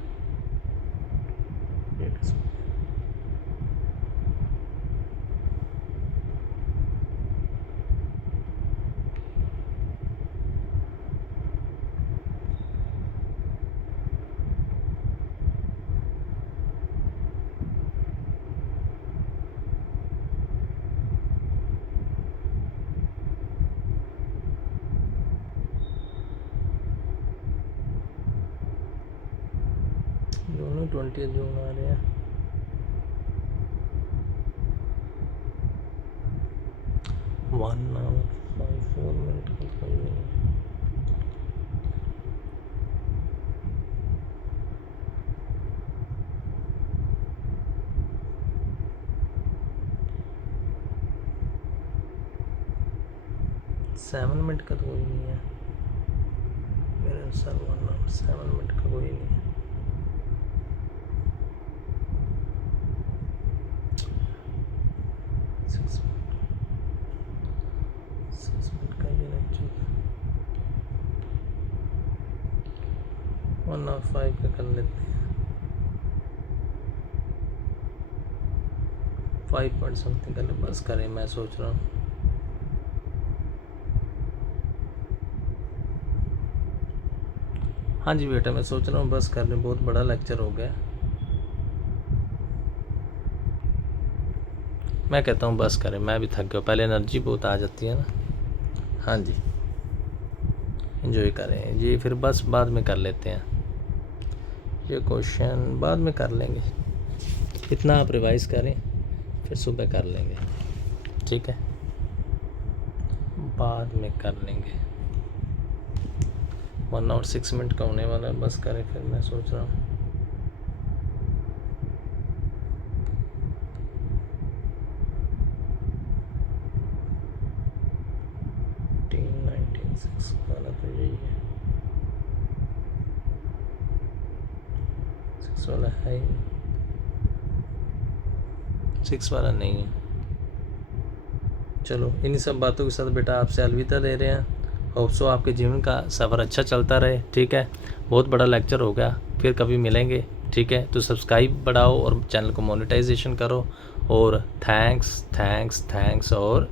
दोनों 20 जून आ रहे हैं। वन आवर 4 मिनट का कोई नहीं। सेवन मिनट का तो कोई नहीं है मेरे अनुसार, 1 आवर 7 मिनट का कोई नहीं है। वन आवर 5 का कर लेते हैं, 5 पॉइंट समथिंग कर ले, बस करें, मैं सोच रहा हूँ। हाँ जी बेटा, मैं सोच रहा हूँ बस कर लें, बहुत बड़ा लेक्चर हो गया। मैं कहता हूँ बस करें, मैं भी थक गया, पहले एनर्जी बहुत आ जाती है ना। हाँ जी, एंजॉय करें जी, फिर बस बाद में कर लेते हैं ये क्वेश्चन, बाद में कर लेंगे। इतना आप रिवाइज़ करें, फिर सुबह कर लेंगे, ठीक है, बाद में कर लेंगे। 1 और 6 मिनट का होने वाला है, बस करें फिर, मैं सोच रहा हूँ। वाला तो यही है, 6 वाला है, 6 वाला नहीं है। चलो इन्हीं सब बातों के साथ बेटा आपसे अलविदा ले रहे हैं। होप सो आपके जीवन का सफ़र अच्छा चलता रहे, ठीक है। बहुत बड़ा लेक्चर हो गया, फिर कभी मिलेंगे, ठीक है। तो सब्सक्राइब बढ़ाओ और चैनल को मोनेटाइजेशन करो। और थैंक्स थैंक्स थैंक्स और